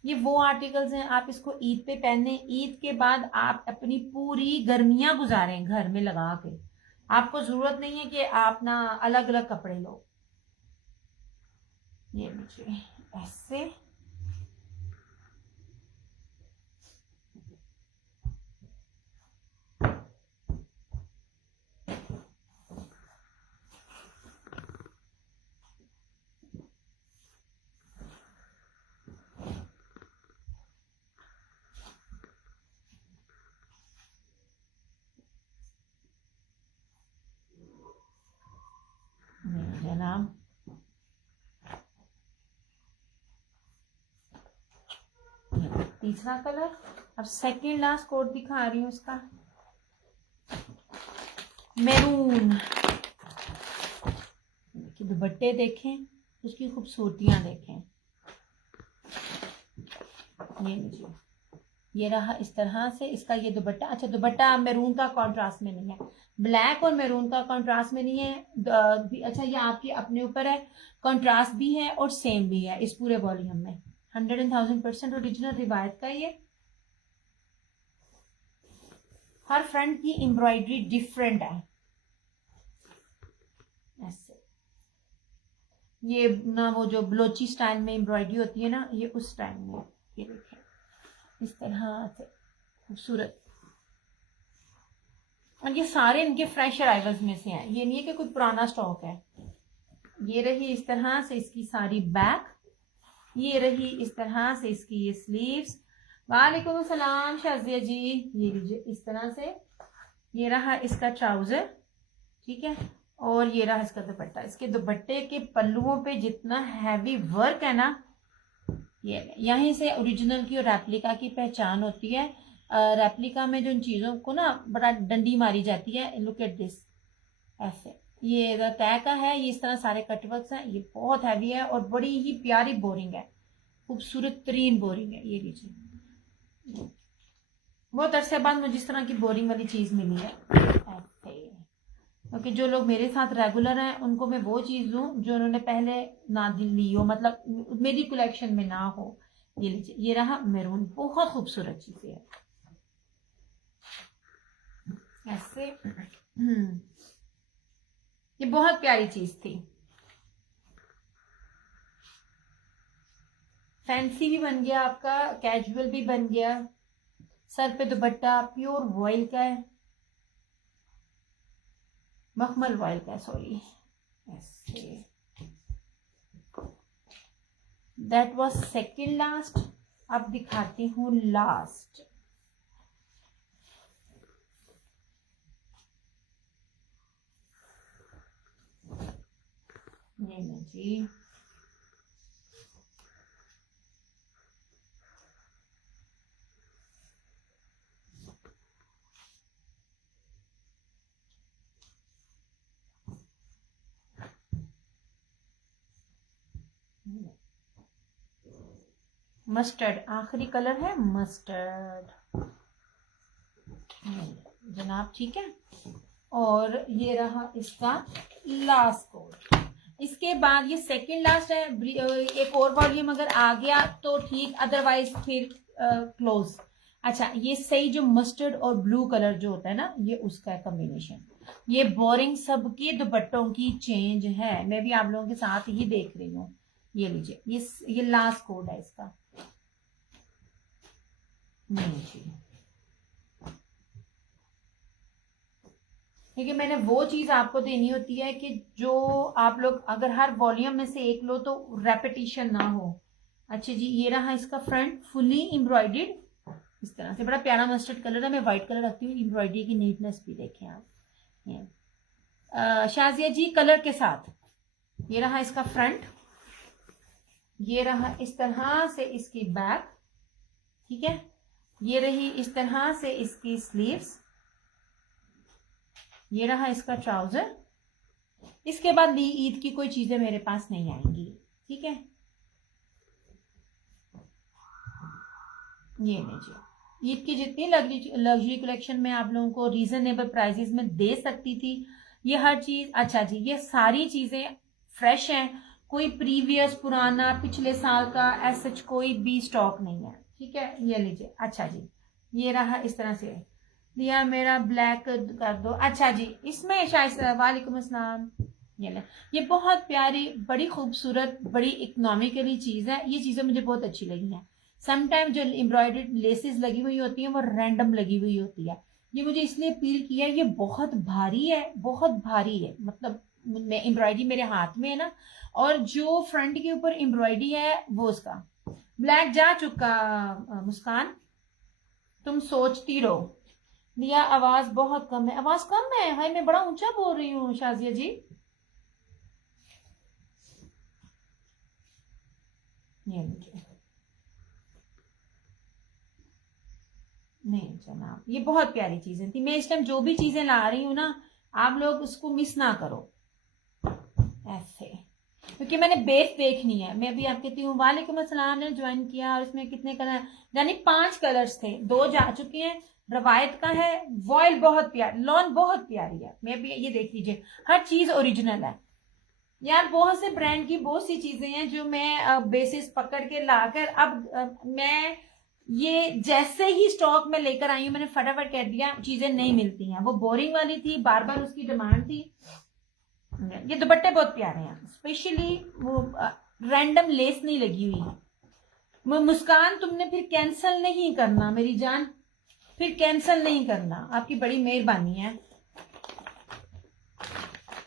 ये वो आर्टिकल्स हैं, आप इसको ईद पे पहने, ईद के बाद आप अपनी पूरी गर्मियां गुजारें घर में लगा के। आपको जरूरत नहीं है कि आप ना अलग अलग कपड़े लो। ये लीजिए ऐसे, जनाब। तीसरा कलर। अब सेकंड लास्ट कोट दिखा रही हूँ इसका, मैरून। देखिए दुपट्टे देखें, उसकी खूबसूरतियां देखें। ये लीजिए, ये रहा इस तरह से इसका ये दुपट्टा। अच्छा, दुपट्टा मैरून का कॉन्ट्रास्ट में नहीं है, ब्लैक और मैरून का कॉन्ट्रास्ट में नहीं है। अच्छा, ये आपके अपने ऊपर है, कॉन्ट्रास्ट भी है और सेम भी है इस पूरे वॉल्यूम में। 100% ओरिजिनल रिवायत का ये। हर फ्रंट की एम्ब्रॉयडरी डिफरेंट है, ऐसे। ये ना वो जो ब्लोची स्टाइल में एम्ब्रॉयडरी होती है ना, ये उस स्टाइल में। ये देखें इस तरह से खूबसूरत। और ये सारे इनके फ्रेश अराइवल्स में से हैं, ये नहीं है कि कोई पुराना स्टॉक है। ये रही इस तरह से इसकी सारी बैक, ये रही इस तरह से इसकी ये स्लीव्स। वालेकुम सलाम शाजिया जी। ये लीजिए इस तरह से, ये रहा इसका ट्राउजर, ठीक है। और ये रहा इसका दुपट्टा। इसके दुपट्टे के पल्लुओं पे जितना हैवी वर्क है ना, ये यहीं से ओरिजिनल की और रेप्लिका की पहचान होती है। रेप्लिका में जो इन चीज़ों को ना बड़ा डंडी मारी जाती है। लुक एट दिस, ऐसे ये तय का है, ये इस तरह सारे कटवर्क्स हैं। ये बहुत हैवी है और बड़ी ही प्यारी बोरिंग है, खूबसूरत तरीन बोरिंग है। ये लीजिए, बहुत अरसे बाद मुझे इस तरह की बोरिंग वाली चीज मिली है ऐसे, क्योंकि जो लोग मेरे साथ रेगुलर हैं उनको मैं वो चीज दूं जो उन्होंने पहले ना ली हो, मतलब मेरी कलेक्शन में ना हो। ये लीजिए, ये रहा मेरून, बहुत खूबसूरत चीज है ऐसे। ये बहुत प्यारी चीज थी, फैंसी भी बन गया आपका, कैजुअल भी बन गया। सर पे दुपट्टा प्योर वॉइल का है, मखमल वॉइल का, सॉरी ऐसे। That was second last. अब दिखाती हूँ लास्ट। ये ना जी, मस्टर्ड आखिरी कलर है, मस्टर्ड जनाब, ठीक है। और ये रहा इसका लास्ट कोड। इसके बाद ये सेकंड लास्ट है। एक और वॉल्यूम अगर आ गया तो ठीक, अदरवाइज फिर क्लोज। अच्छा, ये सही जो मस्टर्ड और ब्लू कलर जो होता है ना, ये उसका कॉम्बिनेशन। ये बोरिंग सबके दुपट्टों की चेंज है, मैं भी आप लोगों के साथ ही देख रही हूँ। ये लीजिए, ये लास्ट कोड है इसका। नहीं जी, क्योंकि मैंने वो चीज आपको देनी होती है कि जो आप लोग अगर हर वॉल्यूम में से एक लो तो रेपिटेशन ना हो। अच्छा जी, ये रहा इसका फ्रंट, फुली एम्ब्रॉयडर्ड इस तरह से, बड़ा प्यारा मस्टर्ड कलर है। मैं व्हाइट कलर रखती हूँ, एम्ब्रॉयडरी की नीटनेस भी देखें आप। शाजिया जी कलर के साथ। ये रहा इसका फ्रंट, ये रहा इस तरह से इसकी बैक, ठीक है। ये रही इस तरह से इसकी स्लीव्स, ये रहा इसका ट्राउजर। इसके बाद ईद की कोई चीजें मेरे पास नहीं आएंगी, ठीक है। ये लीजिए, ईद की जितनी लग्जरी कलेक्शन में आप लोगों को रीजनेबल प्राइसेस में दे सकती थी, ये हर चीज। अच्छा जी, ये सारी चीजें फ्रेश हैं, कोई प्रीवियस पुराना पिछले साल का ऐसा कोई भी स्टॉक नहीं है, ठीक है। ये लीजिए, अच्छा जी, ये रहा इस तरह से दिया, मेरा ब्लैक कर दो। अच्छा जी, इसमें शायद, वालेकुम अस्सलाम, ये बहुत प्यारी, बड़ी खूबसूरत, बड़ी इकोनॉमिकली चीज है। ये चीजें मुझे बहुत अच्छी लगी हैं। समटाइम जो एम्ब्रॉयडर्ड लेसेस लगी हुई होती हैं वो रैंडम लगी हुई होती है। ये मुझे इसलिए अपील किया, ये बहुत भारी है, बहुत भारी है, मतलब एम्ब्रॉयडरी मेरे हाथ में है ना, और जो फ्रंट के ऊपर एम्ब्रॉयडरी है वो उसका ब्लैक जा चुका। मुस्कान, तुम सोचती रहो। दिया, आवाज बहुत कम है। आवाज कम है? हाय, मैं बड़ा ऊंचा बोल रही हूँ शाजिया जी। ये नहीं जनाब, ये बहुत प्यारी चीजें थी। मैं इस टाइम जो भी चीजें ला रही हूँ ना, आप लोग उसको मिस ना करो ऐसे, क्योंकि मैंने बेस देखनी है। मैं भी आप कहती हूँ वालेकुम अस्सलाम ने ज्वाइन किया, और इसमें कितने कलर, यानी 5 कलर्स थे, 2 जा चुके हैं। रवायत का है, वॉयल बहुत प्यारी, लॉन बहुत प्यारी है। मैं भी ये देख लीजिए, हर चीज ओरिजिनल है यार। बहुत से ब्रांड की बहुत सी चीजें हैं जो मैं बेसिस पकड़ के लाकर, अब मैं ये जैसे ही स्टॉक में लेकर आई हूँ, मैंने फटाफट कह दिया चीजें नहीं मिलती हैं। वो बोरिंग वाली थी, बार बार उसकी डिमांड थी। ये दुपट्टे बहुत प्यारे हैं, स्पेशली वो रैंडम लेस नहीं लगी हुई। मुस्कान, तुमने फिर कैंसिल नहीं करना मेरी जान, फिर कैंसिल नहीं करना, आपकी बड़ी मेहरबानी है।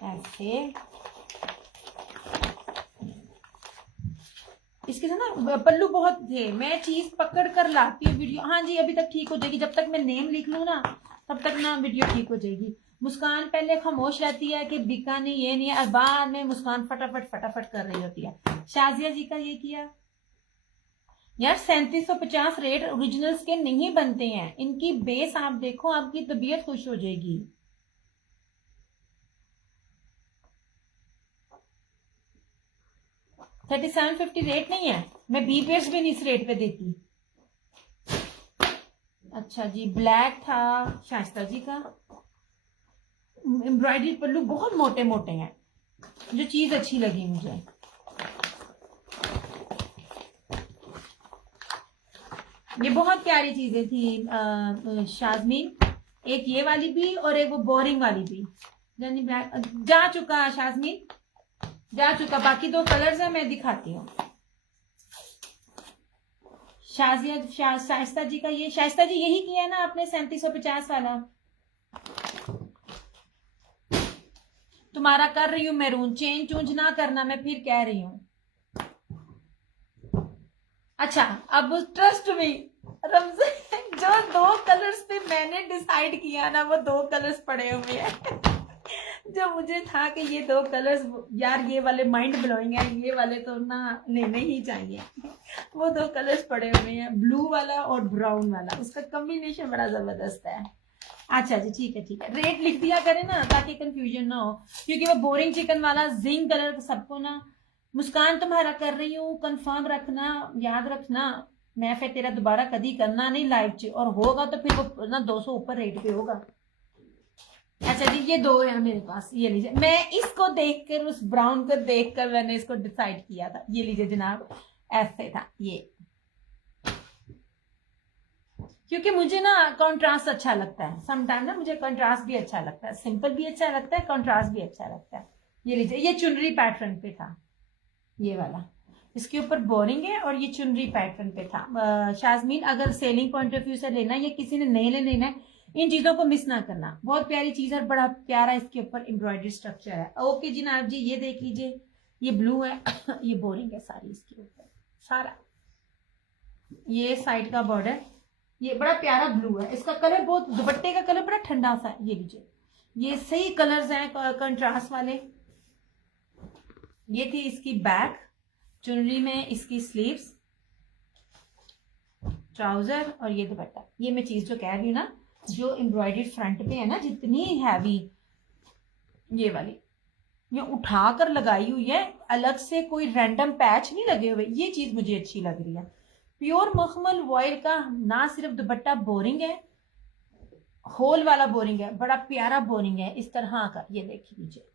ऐसे इसके साथ ना पल्लू बहुत थे, मैं चीज पकड़ कर लाती हूँ वीडियो। हाँ जी, अभी तक ठीक हो जाएगी, जब तक मैं नेम लिख लूँ ना तब तक ना वीडियो ठीक हो जाएगी। मुस्कान पहले खामोश रहती है कि बिका नहीं, ये नहीं है, और बाद में मुस्कान फटाफट फटाफट कर रही होती है। शाजिया जी का ये किया यार, 3750 रेट ओरिजिनल्स के नहीं बनते हैं, इनकी बेस आप देखो, आपकी तबीयत खुश हो जाएगी। $37.50 रेट नहीं है, मैं बी पेयर्स भी नहीं इस रेट पे देती। अच्छा जी, ब्लैक था शाइस्ता जी का, एम्ब्रॉयडरी पल्लू बहुत मोटे मोटे हैं, जो चीज अच्छी लगी मुझे। ये बहुत प्यारी चीजें थी शाजमीन, एक ये वाली भी और एक वो बोरिंग वाली भी। यानी ब्लैक जा चुका शाजमीन, जा चुका। बाकी दो कलर्स हैं, मैं दिखाती हूँ। शाइस्ता जी का ये, शाइस्ता जी यही किया है ना आपने 3750 वाला? तुम्हारा कर रही हूं मैरून, चेंज चूंज ना करना, मैं फिर कह रही हूं। अच्छा, अब ट्रस्ट मी रमजान, जो दो कलर्स पे मैंने डिसाइड किया ना, वो दो कलर्स पड़े हुए हैं जो मुझे था कि ये दो कलर्स यार ये वाले माइंड ब्लोइंग है, ये वाले तो ना लेने ही चाहिए। वो दो कलर्स पड़े हुए हैं, ब्लू वाला और ब्राउन वाला, उसका कॉम्बिनेशन बड़ा जबरदस्त है। अच्छा जी, ठीक है ठीक है, रेट लिख दिया करें ना ताकि कंफ्यूजन ना हो, क्योंकि वो बोरिंग चिकन वाला जिंक कलर सबको ना। मुस्कान तुम्हारा कर रही हूँ, कंफर्म रखना, याद रखना, मैं फिर तेरा दोबारा कभी करना नहीं लाइव च, और होगा तो फिर वो ना 200 ऊपर रेट पे होगा। अच्छा जी, ये दो है मेरे पास, ये लीजिए। मैं इसको देखकर, उस ब्राउन को देखकर मैंने इसको डिसाइड किया था। ये लीजिए जनाब, ऐसे था ये, क्योंकि मुझे ना कंट्रास्ट अच्छा लगता है। समटाइम ना मुझे कंट्रास्ट भी अच्छा लगता है, सिंपल भी अच्छा लगता है, कंट्रास्ट भी अच्छा लगता है। ये लीजिए, ये चुनरी पैटर्न पे था ये वाला, इसके ऊपर बोरिंग है और ये चुनरी पैटर्न पे था। शाजमीन, अगर सेलिंग पॉइंट ऑफ व्यू से लेना, ये किसी ने नहीं लेना है, इन चीजों को मिस ना करना। बहुत प्यारी चीज है, बड़ा प्यारा इसके ऊपर एम्ब्रॉयडरी स्ट्रक्चर है। ओके जनाब जी, ये देख लीजिए, ये ब्लू है ये बोरिंग है सारी इसके ऊपर, सारा ये साइड का बॉर्डर, ये बड़ा प्यारा ब्लू है, इसका कलर बहुत, दुपट्टे का कलर बड़ा ठंडा सा है। ये लीजिए, ये सही कलर्स हैं कंट्रास्ट वाले। ये थी इसकी बैक, चुनरी में इसकी स्लीव्स, ट्राउजर और ये दुपट्टा। ये मैं चीज जो कह रही हूँ ना, जो एम्ब्रॉयडरी फ्रंट पे है ना, जितनी हैवी, ये वाली ये उठाकर लगाई हुई है, अलग से कोई रैंडम पैच नहीं लगे हुए, ये चीज मुझे अच्छी लग रही है। प्योर मखमल वॉयल का ना सिर्फ दुपट्टा बोरिंग है, होल वाला बोरिंग है, बड़ा प्यारा बोरिंग है इस तरह का। ये देख लीजिए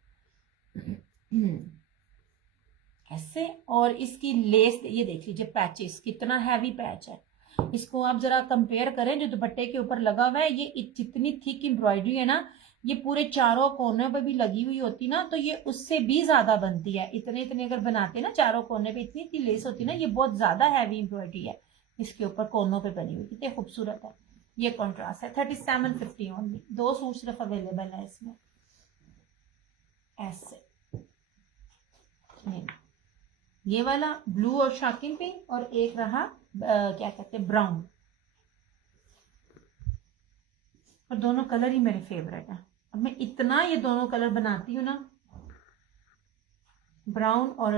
ऐसे, और इसकी लेस ये देख लीजिए, पैचेस कितना हैवी पैच है। इसको आप जरा कंपेयर करें जो दुपट्टे के ऊपर लगा हुआ है, ये जितनी थिक एम्ब्रॉयडरी है ना, ये पूरे चारों कोने पे भी लगी हुई होती ना, तो ये उससे भी ज्यादा बनती है। इतने इतने अगर बनाते ना चारों कोने पे, इतनी इतनी लेस होती ना, ये बहुत ज्यादा हैवी एम्ब्रॉयडरी है इसके ऊपर कोनों पे बनी हुई, कितनी खूबसूरत है। ये कॉन्ट्रास्ट है। 3750 ओनली, दो सूट सिर्फ अवेलेबल है इसमें। ऐसे ये वाला ब्लू और शॉकिंग पिंक, और एक रहा क्या कहते हैं, ब्राउन, और दोनों कलर ही मेरे फेवरेट है। अब मैं इतना ये दोनों कलर बनाती हूँ ना, ब्राउन और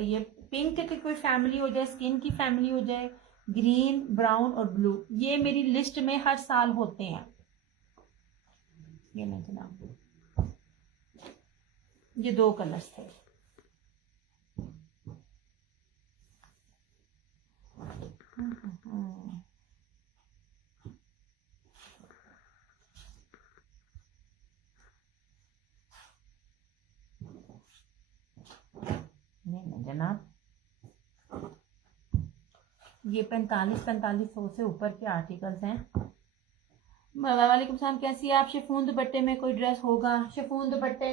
ये पिंक की कोई फैमिली हो जाए, स्किन की फैमिली हो जाए, ग्रीन, ब्राउन और ब्लू, ये मेरी लिस्ट में हर साल होते हैं। ये मैं जनाब, ये दो कलर्स थे। जनाब, ये 4500 से ऊपर के आर्टिकल्स हैं। वालेकुम सलाम, कैसी है आप? शिफॉन दुपट्टे में कोई ड्रेस होगा? शिफॉन दुपट्टे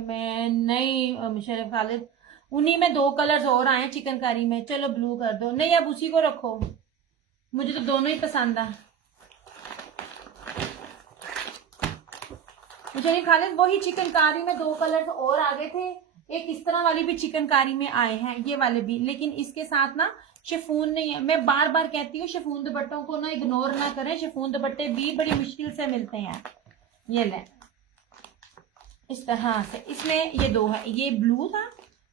में नहीं मुशर्रफ खालिद, उन्हीं में दो कलर्स और आए चिकनकारी में। चलो ब्लू कर दो, नहीं अब उसी को रखो, मुझे तो दोनों ही पसंद है। मुशर्रफ खालिद, वही चिकनकारी में दो कलर्स और आ गए थे, एक इस तरह वाली भी चिकनकारी में आए हैं, ये वाले भी, लेकिन इसके साथ ना शिफॉन नहीं है। मैं बार बार कहती हूँ शिफॉन दुपट्टों को ना इग्नोर ना करें, शिफॉन दुपट्टे भी बड़ी मुश्किल से मिलते हैं, ये ले इस तरह से, इसमें ये दो है, ये ब्लू था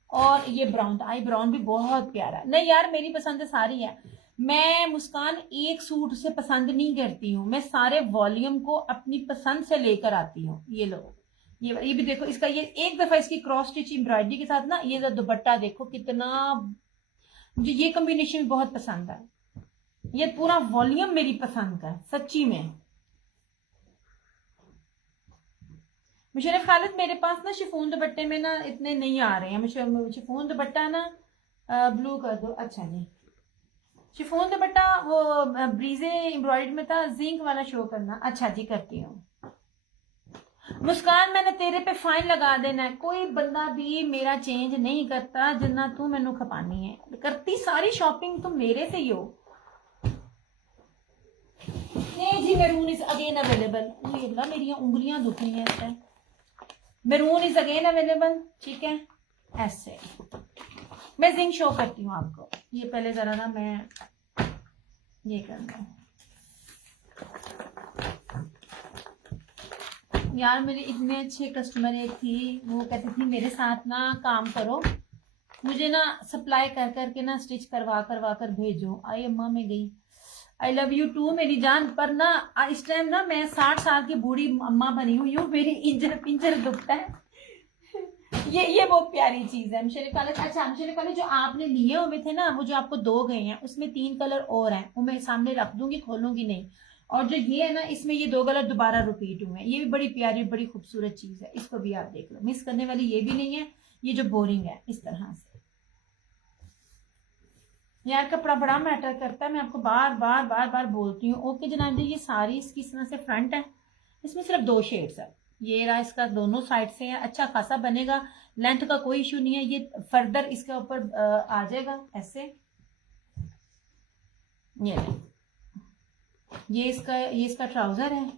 और ये ब्राउन था। आई ब्राउन भी बहुत प्यारा। नहीं यार मेरी पसंद सारी है। मैं मुस्कान एक सूट से पसंद नहीं करती हूँ, मैं सारे वॉल्यूम को अपनी पसंद से लेकर आती हूँ। ये लो, ये भी देखो इसका, ये एक दफा इसकी क्रॉस स्टिच एम्ब्रॉयडरी के साथ ना, ये दुपट्टा देखो कितना, मुझे ये कॉम्बिनेशन भी बहुत पसंद है। ये पूरा वॉल्यूम मेरी पसंद का है सच्ची में। मुशर्रफ खालिद मेरे पास ना शिफॉन दुपट्टे में ना इतने नहीं आ रहे हैं। शिफॉन दुपट्टा ना ब्लू कर दो। अच्छा जी, शिफॉन दुपट्टा वो ब्रीजे एम्ब्रॉयडरी में था, जिंक वाला शो करना। अच्छा जी करती हूँ। मुस्कान मैंने तेरे पे फाइन लगा देना है, कोई बंदा भी मेरा चेंज नहीं करता जिन्ना तू मैनू खपानी है। करती सारी शॉपिंग तुम मेरे से ही हो। नहीं जी, मैरून इज अगेन अवेलेबल। मेरी उंगलियां दुख रही हैं। मैरून इज अगेन अवेलेबल, ठीक है। ऐसे मैं जिंक शो करती हूँ आपको। ये पहले जरा ना मैं ये करना, यार मेरे इतने अच्छे कस्टमर एक थी, वो कहती थी मेरे साथ ना काम करो, मुझे ना सप्लाई कर करके ना स्टिच करवा करवा कर भेजो। आई अम्मा में गई। आई लव यू टू मेरी जान। पर ना इस टाइम ना मैं 60 साल की बूढ़ी अम्मा बनी हुई हूँ, मेरी इंजर पिंजर दुखता है। ये बहुत प्यारी चीज है मुशर्रफ खालिद। अच्छा मुशर्रफ खालिद, जो आपने लिए हुए थे ना, वो जो आपको 2 गए हैं, उसमें 3 कलर और हैं, वो मैं सामने रख दूंगी, खोलूंगी नहीं। और जो ये है ना, इसमें ये 2 कलर दोबारा रिपीट हुए हैं। ये भी बड़ी प्यारी बड़ी खूबसूरत चीज है, इसको भी आप देख लो। मिस करने वाली ये भी नहीं है, ये जो बोरिंग है इस तरह से। यार कपड़ा बड़ा मैटर करता है, मैं आपको बार बार बार बार बोलती हूँ। ओके जनाब जी, ये सारी इसकी इस तरह से फ्रंट है, इसमें सिर्फ 2 शेड्स है। ये रहा इसका, दोनों साइड से है, अच्छा खासा बनेगा, लेंथ का कोई इशू नहीं है। ये फर्दर इसके ऊपर आ जाएगा ऐसे। ये इसका ट्राउजर है।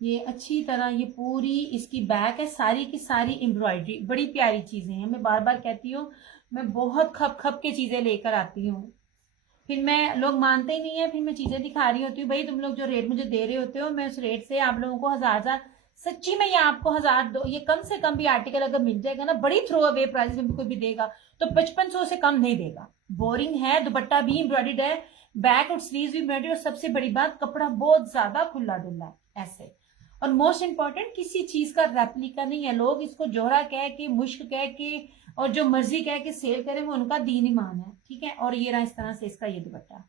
ये अच्छी तरह, ये पूरी इसकी बैक है, सारी की सारी एम्ब्रॉयडरी, बड़ी प्यारी चीजें हैं। मैं बार बार कहती हूँ, मैं बहुत खप खप के चीजें लेकर आती हूँ, फिर मैं लोग मानते ही नहीं है, फिर मैं चीजें दिखा रही होती हूँ। भाई तुम लोग जो रेट मुझे दे रहे होते हो, मैं उस रेट से आप लोगों को 1000 सच्ची में, ये आपको 1000 दो, ये कम से कम भी आर्टिकल अगर मिल जाएगा ना, बड़ी थ्रो अवे प्राइस में कोई भी देगा तो 5500 से कम नहीं देगा। बोरिंग है, दुपट्टा भी एम्ब्रॉयडर्ड है, बैक और स्लीव्स भी एम्ब्रॉयडर्ड, और सबसे बड़ी बात कपड़ा बहुत ज्यादा खुला डुल्ला है ऐसे। और मोस्ट इंपॉर्टेंट, किसी चीज का रेप्लिका नहीं है। लोग इसको जोहरा कह के, मुश्क कह के और जो मर्जी कह के सेल करें, वो उनका दीन ईमान है, ठीक है। और ये रहा इस तरह से इसका ये दुपट्टा,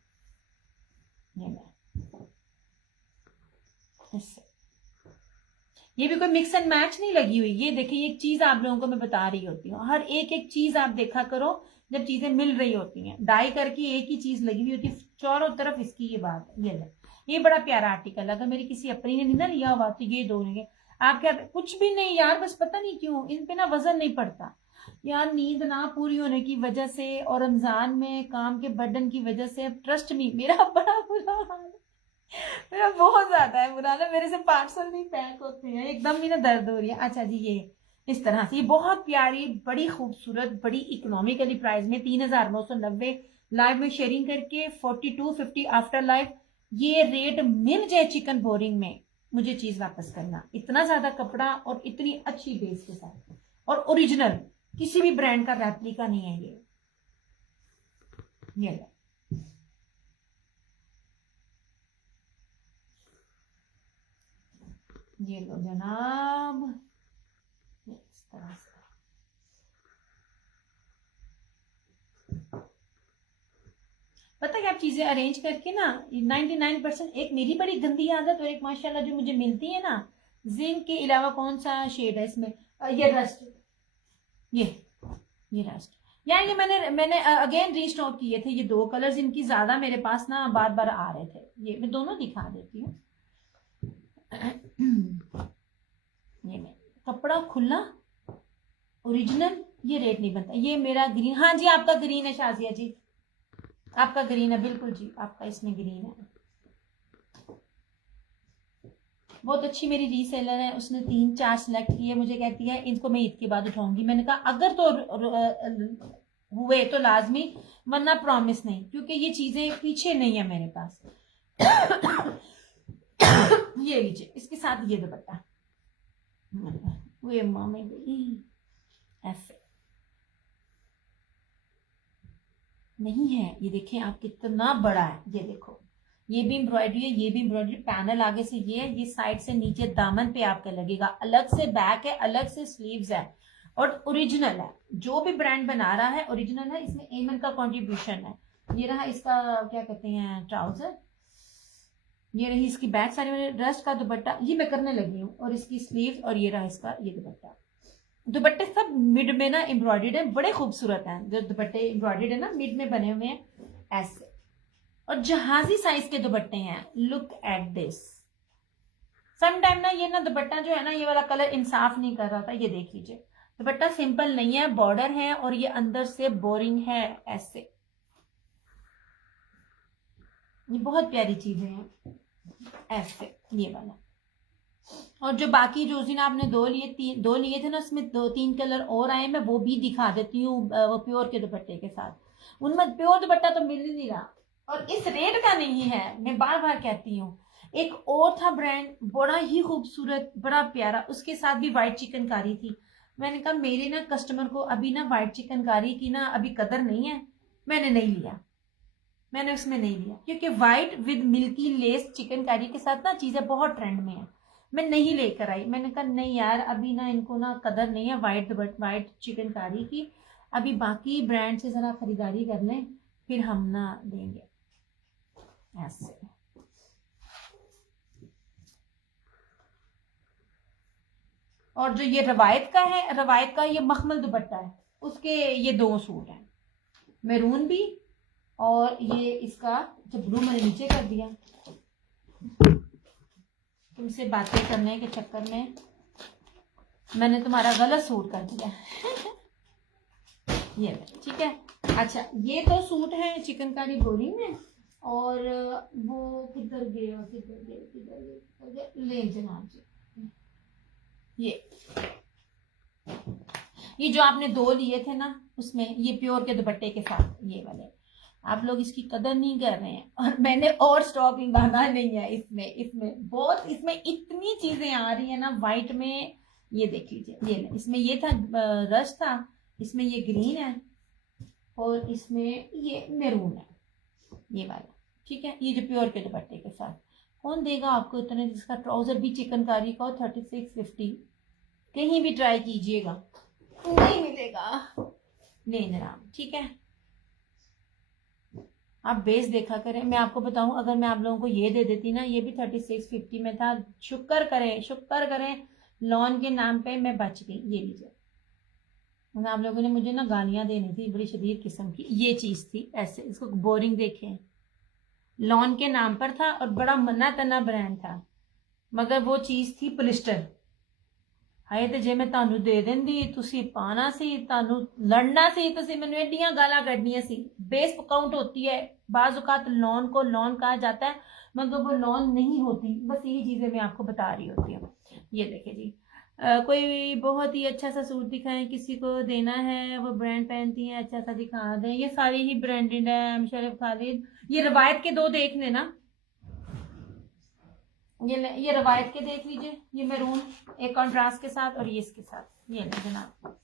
ये भी कोई मिक्स एंड मैच नहीं लगी हुई। ये देखिए, एक चीज आप लोगों को मैं बता रही होती हूँ, हर एक चीज आप देखा करो जब चीजें मिल रही होती हैं। डाई करके एक ही चीज लगी हुई होती है चारों तरफ इसकी। ये बात ये बड़ा प्यारा आर्टिकल, अगर मेरी किसी अपनी ने नहीं ना लिया हुआ तो ये दो लेंगे। आप क्या, कुछ भी नहीं यार, बस पता नहीं क्यों इन पे ना वजन नहीं पड़ता यार। नींद ना पूरी होने की वजह से और रमजान में काम के बर्डन की वजह से, अब ट्रस्ट मी मेरा बड़ा बुरा हाल है, मेरा बहुत ज्यादा है बुरा ना। मेरे से पार्सल नहीं पैक होते हैं, एकदम ही ना दर्द हो रही है। अच्छा जी, ये इस तरह से, ये बहुत प्यारी बड़ी खूबसूरत बड़ी इकोनॉमिकली प्राइस में 3990 लाइव में शेयरिंग करके 4250 आफ्टर लाइव। ये रेट मिल जाए चिकन बोरिंग में, मुझे चीज वापस करना। इतना ज्यादा कपड़ा और इतनी अच्छी बेस के साथ, और ओरिजिनल, किसी भी ब्रांड का रेप्लिका नहीं है ये ये लो जनाब, इस तरह से। पता है आप चीजें अरेंज करके ना 99%, एक मेरी बड़ी गंदी आदत और एक माशाल्लाह जो मुझे मिलती है ना, जिंक के अलावा कौन सा शेड है इसमें, ये रस्ट, ये रस्ट यार, ये मैंने अगेन रीस्टॉक किए थे। ये 2 कलर्स, इनकी ज्यादा मेरे पास ना बार बार आ रहे थे। ये मैं दोनों दिखा देती हूँ। ये मैं कपड़ा खुला ओरिजिनल, ये रेट नहीं बनता। ये मेरा ग्रीन, हाँ जी आपका ग्रीन है शाजिया जी, आपका ग्रीन है बिल्कुल जी, आपका इसमें ग्रीन है। बहुत अच्छी मेरी रीसेलर है, उसने 3-4 सिलेक्ट किए, मुझे कहती है इनको मैं ईद के बाद उठाऊंगी। मैंने कहा अगर तो हुए तो लाजमी, वरना प्रॉमिस नहीं, क्योंकि ये चीजें पीछे नहीं है मेरे पास। ये लीजिए, इसके साथ ये दुपट्टा, वे मामे गई ऐसे नहीं है। ये देखें आप कितना बड़ा है, ये देखो ये भी एम्ब्रॉयडरी है, ये भी एम्ब्रॉयडरी, पैनल आगे से ये साइड से नीचे दामन पे आपका लगेगा, अलग से बैक है, अलग से स्लीव्स है और ओरिजिनल है। जो भी ब्रांड बना रहा है ओरिजिनल है, इसमें एमन का कंट्रीब्यूशन है। ये रहा इसका क्या कहते हैं ट्राउजर, ये रही इसकी बैक साइड में रस्ट का दुपट्टा, ये मैं करने लगी हूँ, और इसकी स्लीव, और ये रहा इसका ये दुपट्टा। दुपट्टे सब मिड में ना एम्ब्रॉयडर्ड है, बड़े खूबसूरत हैं जो दुपट्टे एम्ब्रॉयडर्ड है ना, मिड में बने हुए हैं ऐसे, और जहाजी साइज के दुपट्टे हैं। Look at this. समटाइम ना ये ना दुपट्टा जो है ना, ये वाला कलर इंसाफ नहीं कर रहा था। ये देख लीजिए दुपट्टा सिंपल नहीं है, बॉर्डर है और ये अंदर से बोरिंग है ऐसे। ये बहुत प्यारी चीजें हैं ऐसे, ये वाला। और जो बाकी रोजीना आपने दो लिए थे ना, उसमें 2-3 कलर और आए, मैं वो भी दिखा देती हूँ वो प्योर के दुपट्टे के साथ। उनमें प्योर दुपट्टा तो मिल ही नहीं रहा और इस रेट का नहीं है, मैं बार बार कहती हूँ। एक और था ब्रांड बड़ा ही खूबसूरत, बड़ा प्यारा, उसके साथ भी व्हाइट चिकनकारी थी। मैंने कहा मेरे ना कस्टमर को अभी ना व्हाइट चिकनकारी की ना अभी कदर नहीं है, मैंने नहीं लिया, मैंने उसमें नहीं लिया, क्योंकि white with milky less chikankari के साथ ना चीजें बहुत ट्रेंड में है, मैं नहीं लेकर आई। मैंने कहा नहीं यार अभी ना इनको ना कदर नहीं है व्हाइट चिकनकारी की, अभी बाकी ब्रांड से जरा खरीदारी कर लें फिर हम ना देंगे ऐसे। और जो ये रवायत का है, रवायत का ये मखमल दुपट्टा है, उसके ये 2 सूट हैं, मैरून भी और ये इसका जो ब्लू मैंने नीचे कर दिया तुमसे बातें करने के चक्कर में, मैंने तुम्हारा गलत सूट कर दिया ये ठीक है। अच्छा ये तो सूट है चिकनकारी बोरिंग में, और वो किधर गए ले जनाब जी, ये जो आपने 2 लिए थे ना उसमें ये प्योर के दुपट्टे के साथ ये वाले, आप लोग इसकी कदर नहीं कर रहे हैं, और मैंने और स्टॉक लगाना नहीं है इसमें बहुत, इसमें इतनी चीजें आ रही है ना व्हाइट में। ये देख लीजिए ये इसमें ये था रश था, इसमें ये ग्रीन है और इसमें ये मैरून है ये वाला, ठीक है। ये जो प्योर के दुपट्टे के साथ, कौन देगा आपको इतने, जिसका ट्राउजर भी चिकनकारी का हो 3650, कहीं भी ट्राई कीजिएगा नहीं मिलेगा, नहीं जनाब, ठीक है। आप बेस देखा करें, मैं आपको बताऊं अगर मैं आप लोगों को ये दे देती ना, ये भी 3650 में था, शुक्र करें लॉन के नाम पे मैं बच गई। ये लीजिए, आप लोगों ने मुझे ना गालियां देनी थी बड़ी शदीद किस्म की, ये चीज थी ऐसे, इसको बोरिंग देखें, लॉन के नाम पर था और बड़ा मना तना ब्रांड था, मगर वो चीज थी पोलिस्टर। हाय तो जे मैं तानू दे देंदी, तुसी पाना सी, तानू लड़ना सी, तुसी मैनू एडियां गालां कढ़नियां सी। बेस काउंट होती है, बाज़ औक़ात लॉन को लॉन कहा जाता है मगर वो लॉन नहीं होती, बस यही चीजें मैं आपको बता रही होती हूँ। ये देखे जी कोई बहुत ही अच्छा सा सूट दिखाएं, किसी को देना है, वो ब्रांड पहनती है, अच्छा सा दिखा दें। ये सारी ही ब्रांडेड है, मुशर्रफ खालिद। ये रवायत के 2 देख लेना, ये रवायत के देख लीजिए, ये मैरून एक कॉन्ट्रास्ट के साथ और ये इसके साथ, ये जनाब।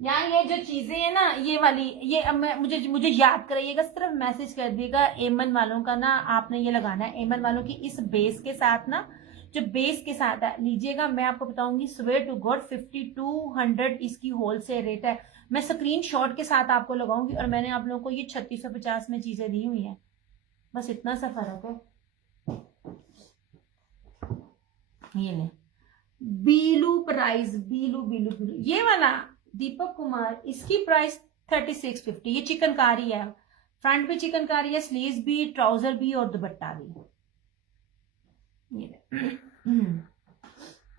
यहाँ ये जो चीजें हैं ना ये वाली, ये अब मुझे याद कराइएगा, सिर्फ मैसेज कर दिएगा एमन वालों का ना, आपने ये लगाना है एमन वालों की इस बेस के साथ ना, जो बेस के साथ है लीजिएगा। मैं आपको बताऊंगी स्वेयर टू गॉड 5200 इसकी होलसेल रेट है, मैं स्क्रीनशॉट के साथ आपको लगाऊंगी, और मैंने आप लोगों को ये 3650 में चीजें दी हुई है, बस इतना सा फर्क है। ये ले बीलू प्राइस, बीलू ये वाला दीपक कुमार, इसकी प्राइस 3650। ये चिकनकारी है, फ्रंट भी चिकनकारी है, स्लीव्स भी, ट्राउजर भी और दुपट्टा भी। ये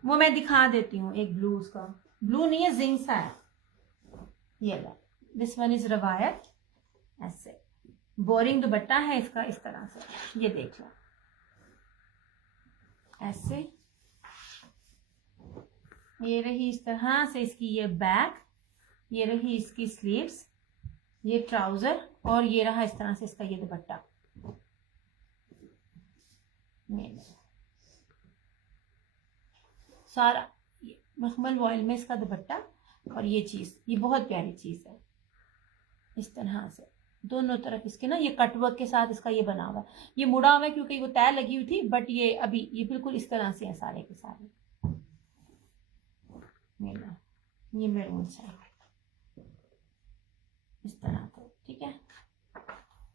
वो मैं दिखा देती हूँ, एक ब्लू, उसका ब्लू नहीं है जिंक सा है। ये ले, दिस वन इज रवायत, ऐसे बोरिंग दुपट्टा है इसका इस तरह से, ये देख लो ऐसे। ये रही इस तरह से इसकी ये बैक, ये रही इसकी स्लीव्स, ये ट्राउजर, और ये रहा इस तरह से इसका ये दुपट्टा। सारा मखमल वॉयल में इसका दुपट्टा, और ये चीज, ये बहुत प्यारी चीज है। इस तरह से दोनों तरफ इसके ना ये कटवर्क के साथ इसका ये बना हुआ है। ये मुड़ा हुआ है क्योंकि वो तय लगी हुई थी, बट ये अभी ये बिल्कुल इस तरह से है सारे के सारे। ये मेरून सा इस तरह का, ठीक है।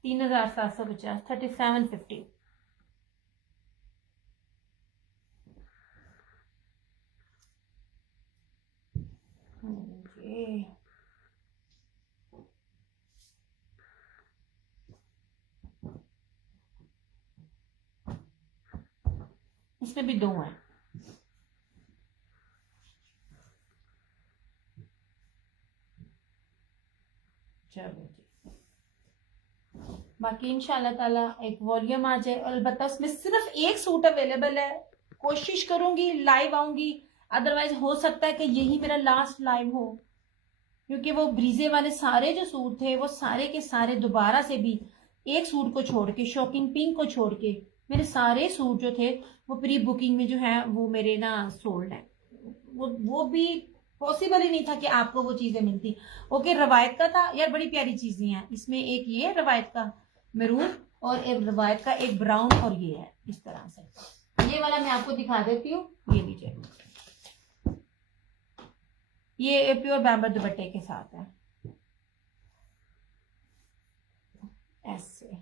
3750, 3750। इसमें भी दो हैं। चलो जी, बाकी इंशाल्लाह ताला एक वॉल्यूम आ जाए, और अलबत्ता उसमें सिर्फ एक सूट अवेलेबल है। कोशिश करूंगी लाइव आऊंगी, अदरवाइज हो सकता है कि यही मेरा लास्ट लाइव हो, क्योंकि वो ब्रीजे वाले सारे जो सूट थे वो सारे के सारे दोबारा से भी, एक सूट को छोड़ के, शॉकिंग पिंक को छोड़ के, मेरे सारे सूट जो थे वो प्री बुकिंग में जो है वो मेरे ना सोल्ड है। वो भी पॉसिबल ही नहीं था कि आपको वो चीजें मिलती। ओके, रवायत का था यार, बड़ी प्यारी चीजें हैं इसमें। एक ये रवायत का मैरून, और एक रवायत का एक ब्राउन, और ये है इस तरह से। ये वाला मैं आपको दिखा देती हूँ, ये लीजिए, ये प्योर बैम्बर दुपट्टे के साथ है ऐसे,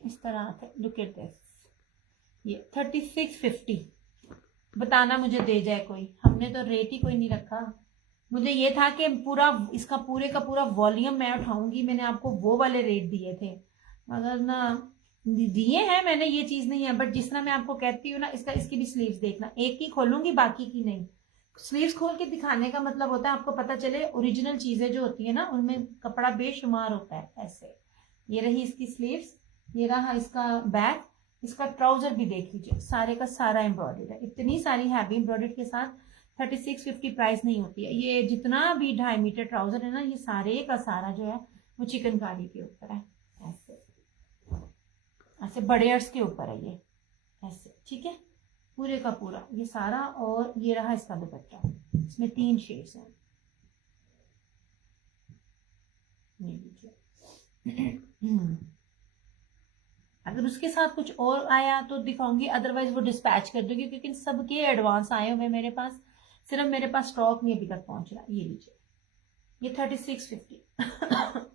इस तरह से। लुक एट दिस, ये 3650। बताना मुझे दे जाए कोई, हमने तो रेट ही कोई नहीं रखा। मुझे ये था कि पूरा इसका पूरे का पूरा वॉल्यूम मैं उठाऊंगी, मैंने आपको वो वाले रेट दिए थे, मगर ना दिए हैं मैंने, ये चीज नहीं है। बट जिस तरह मैं आपको कहती हूँ ना, इसका इसकी भी स्लीव्स देखना, एक की खोलूंगी बाकी की नहीं। स्लीव्स खोल के दिखाने का मतलब होता है आपको पता चले ओरिजिनल चीजें जो होती है ना, उनमें कपड़ा बेशुमार होता है ऐसे। ये रही इसकी स्लीव्स, ये रहा इसका बैक, इसका ट्राउजर भी देख लीजिए, सारे का सारा एम्ब्रॉयडर्ड है। इतनी सारी हैवी एम्ब्रॉयडर्ड के साथ 3650 प्राइस नहीं होती है। ये जितना भी 2.5 मीटर ट्राउजर है ना, ये सारे का सारा जो है वो चिकनकारी के ऊपर है ऐसे, ऐसे बड़े अर्स के ऊपर है ये ऐसे, ठीक है, पूरे का पूरा ये सारा। और ये रहा इसका दुपट्टा, इसमें 3 शेड्स हैं, ये लीजिए। अगर उसके साथ कुछ और आया तो दिखाऊंगी, अदरवाइज वो डिस्पैच कर दूंगी, क्योंकि सबके एडवांस आए हुए मेरे पास, सिर्फ मेरे पास स्टॉक नहीं अभी तक पहुंच रहा। ये लीजिए, ये 3650।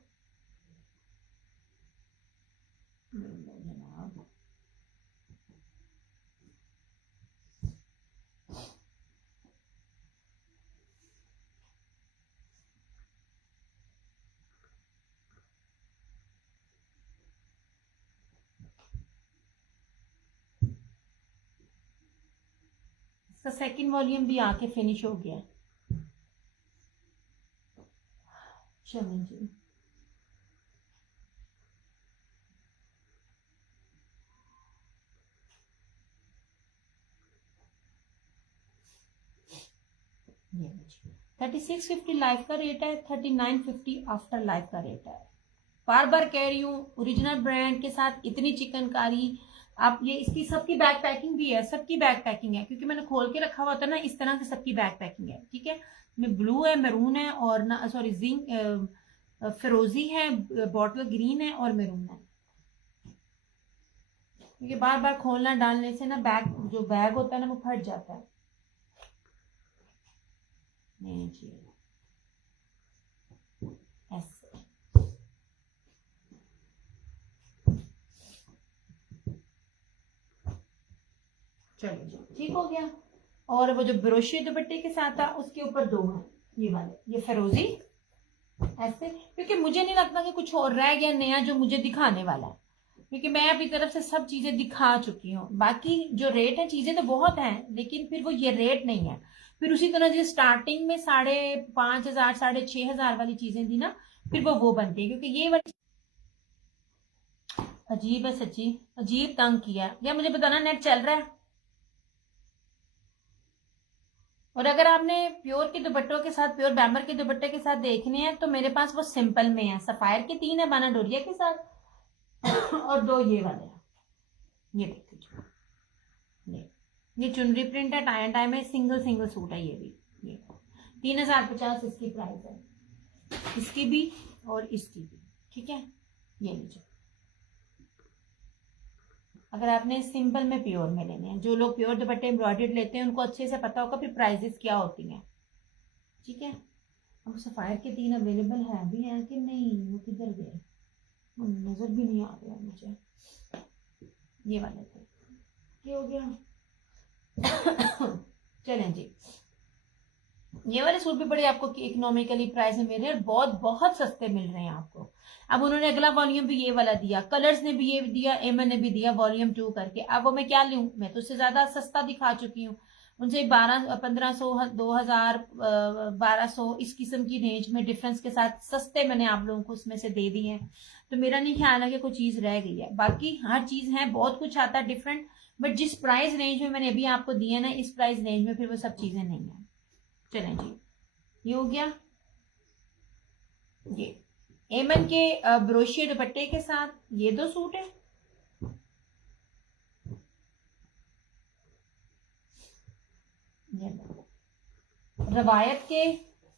इसका सेकंड वॉल्यूम भी आके फिनिश हो गया। चलिए जी, ये 3650 लाइफ का रेट है, 3950 आफ्टर लाइफ का रेट है। बार बार कह रही हूँ, ओरिजिनल ब्रांड के साथ इतनी चिकनकारी। आप ये इसकी सबकी बैक पैकिंग भी है, सबकी बैक पैकिंग है, क्योंकि मैंने खोल के रखा हुआ था ना, इस तरह से सबकी बैक पैकिंग है, ठीक है। में ब्लू है, मैरून है, और ना सॉरी जिंक फिरोजी है, बॉटल ग्रीन है, और मैरून है। क्योंकि बार बार खोलना डालने से ना बैग जो बैग होता है ना वो फट जाता है। नहीं चाहिए ऐसे, चलो जी, ठीक हो गया। और वो जो ब्रोशी दुपट्टे के साथ था उसके ऊपर 2 हैं, ये वाले, ये फिरोजी ऐसे, क्योंकि मुझे नहीं लगता कि कुछ और रह गया नया जो मुझे दिखाने वाला है, क्योंकि मैं अपनी तरफ से सब चीजें दिखा चुकी हूँ। बाकी जो रेट है, चीजें तो बहुत हैं, लेकिन फिर वो ये रेट नहीं है। फिर उसी तरह जो स्टार्टिंग में 5,500 6,500 वाली चीजें थी ना, फिर वो बनती है, क्योंकि ये वाली अजीब है सच्ची, अजीब तंग किया। या मुझे बताना नेट चल रहा है? और अगर आपने प्योर के दुपट्टों के साथ, प्योर बैम्बर के दुपट्टे के साथ देखने हैं, तो मेरे पास वो सिंपल में है, सफायर के 3 है बाना डोरिया के साथ और 2 ये वाले हैं, ये देख लीजिए, ये चुनरी प्रिंट है, टाई एंड टाई में, सिंगल सिंगल सूट है ये भी। ये 3050 इसकी प्राइस है, इसकी भी और इसकी भी, ठीक है। ये लीजिए, अगर आपने सिंपल में प्योर में लेने हैं, जो लोग प्योर दुपट्टे एम्ब्रॉयडर्ड लेते हैं उनको अच्छे से पता होगा फिर प्राइजेस क्या होती हैं, ठीक है। अब सफायर के 3 अवेलेबल है भी हैं कि नहीं, वो किधर गए, नजर भी नहीं आ रहा मुझे। ये वाले थे, क्या हो गया चलें जी, ये वाले सूट भी बड़े आपको इकोनॉमिकली प्राइस में मिल रहे हैं, बहुत बहुत सस्ते मिल रहे हैं आपको। अब उन्होंने अगला वॉल्यूम भी ये वाला दिया, कलर्स ने भी ये दिया, एमन ने भी दिया वॉल्यूम 2 करके। अब वो मैं क्या लूं, मैं तो उससे ज्यादा सस्ता दिखा चुकी हूँ, उनसे 1200 2000 1200 इस किस्म की रेंज में डिफरेंस के साथ सस्ते मैंने आप लोगों को उसमें से दे दिए हैं। तो मेरा नहीं ख्याल है कि कोई चीज रह गई है, बाकी हर चीज है, बहुत कुछ आता है डिफरेंट, बट जिस प्राइस रेंज में मैंने अभी आपको दिया ना, इस प्राइस रेंज में फिर वो सब चीजें नहीं है। चलें जी, ये हो गया। ये एमन के ब्रोशिया दुपट्टे के साथ ये 2 सूट है। रवायत के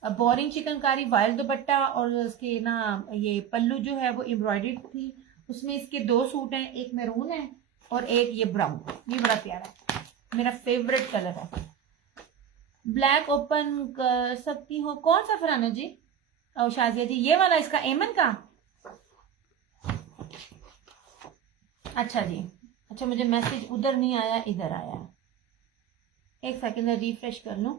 बोरिंग चिकनकारी वायल दुपट्टा और उसके ना ये पल्लू जो है वो एम्ब्रॉयडर्ड थी, उसमें इसके 2 सूट हैं, एक मैरून है और एक ये ब्राउन। ये बड़ा प्यारा है, मेरा फेवरेट कलर है। ब्लैक ओपन कर सकती हो, कौन सा फराना जी और शाजिया जी, ये वाला इसका एमन का, अच्छा जी, अच्छा मुझे मैसेज उधर नहीं आया, इधर आया, एक सेकंड रिफ्रेश कर लूं।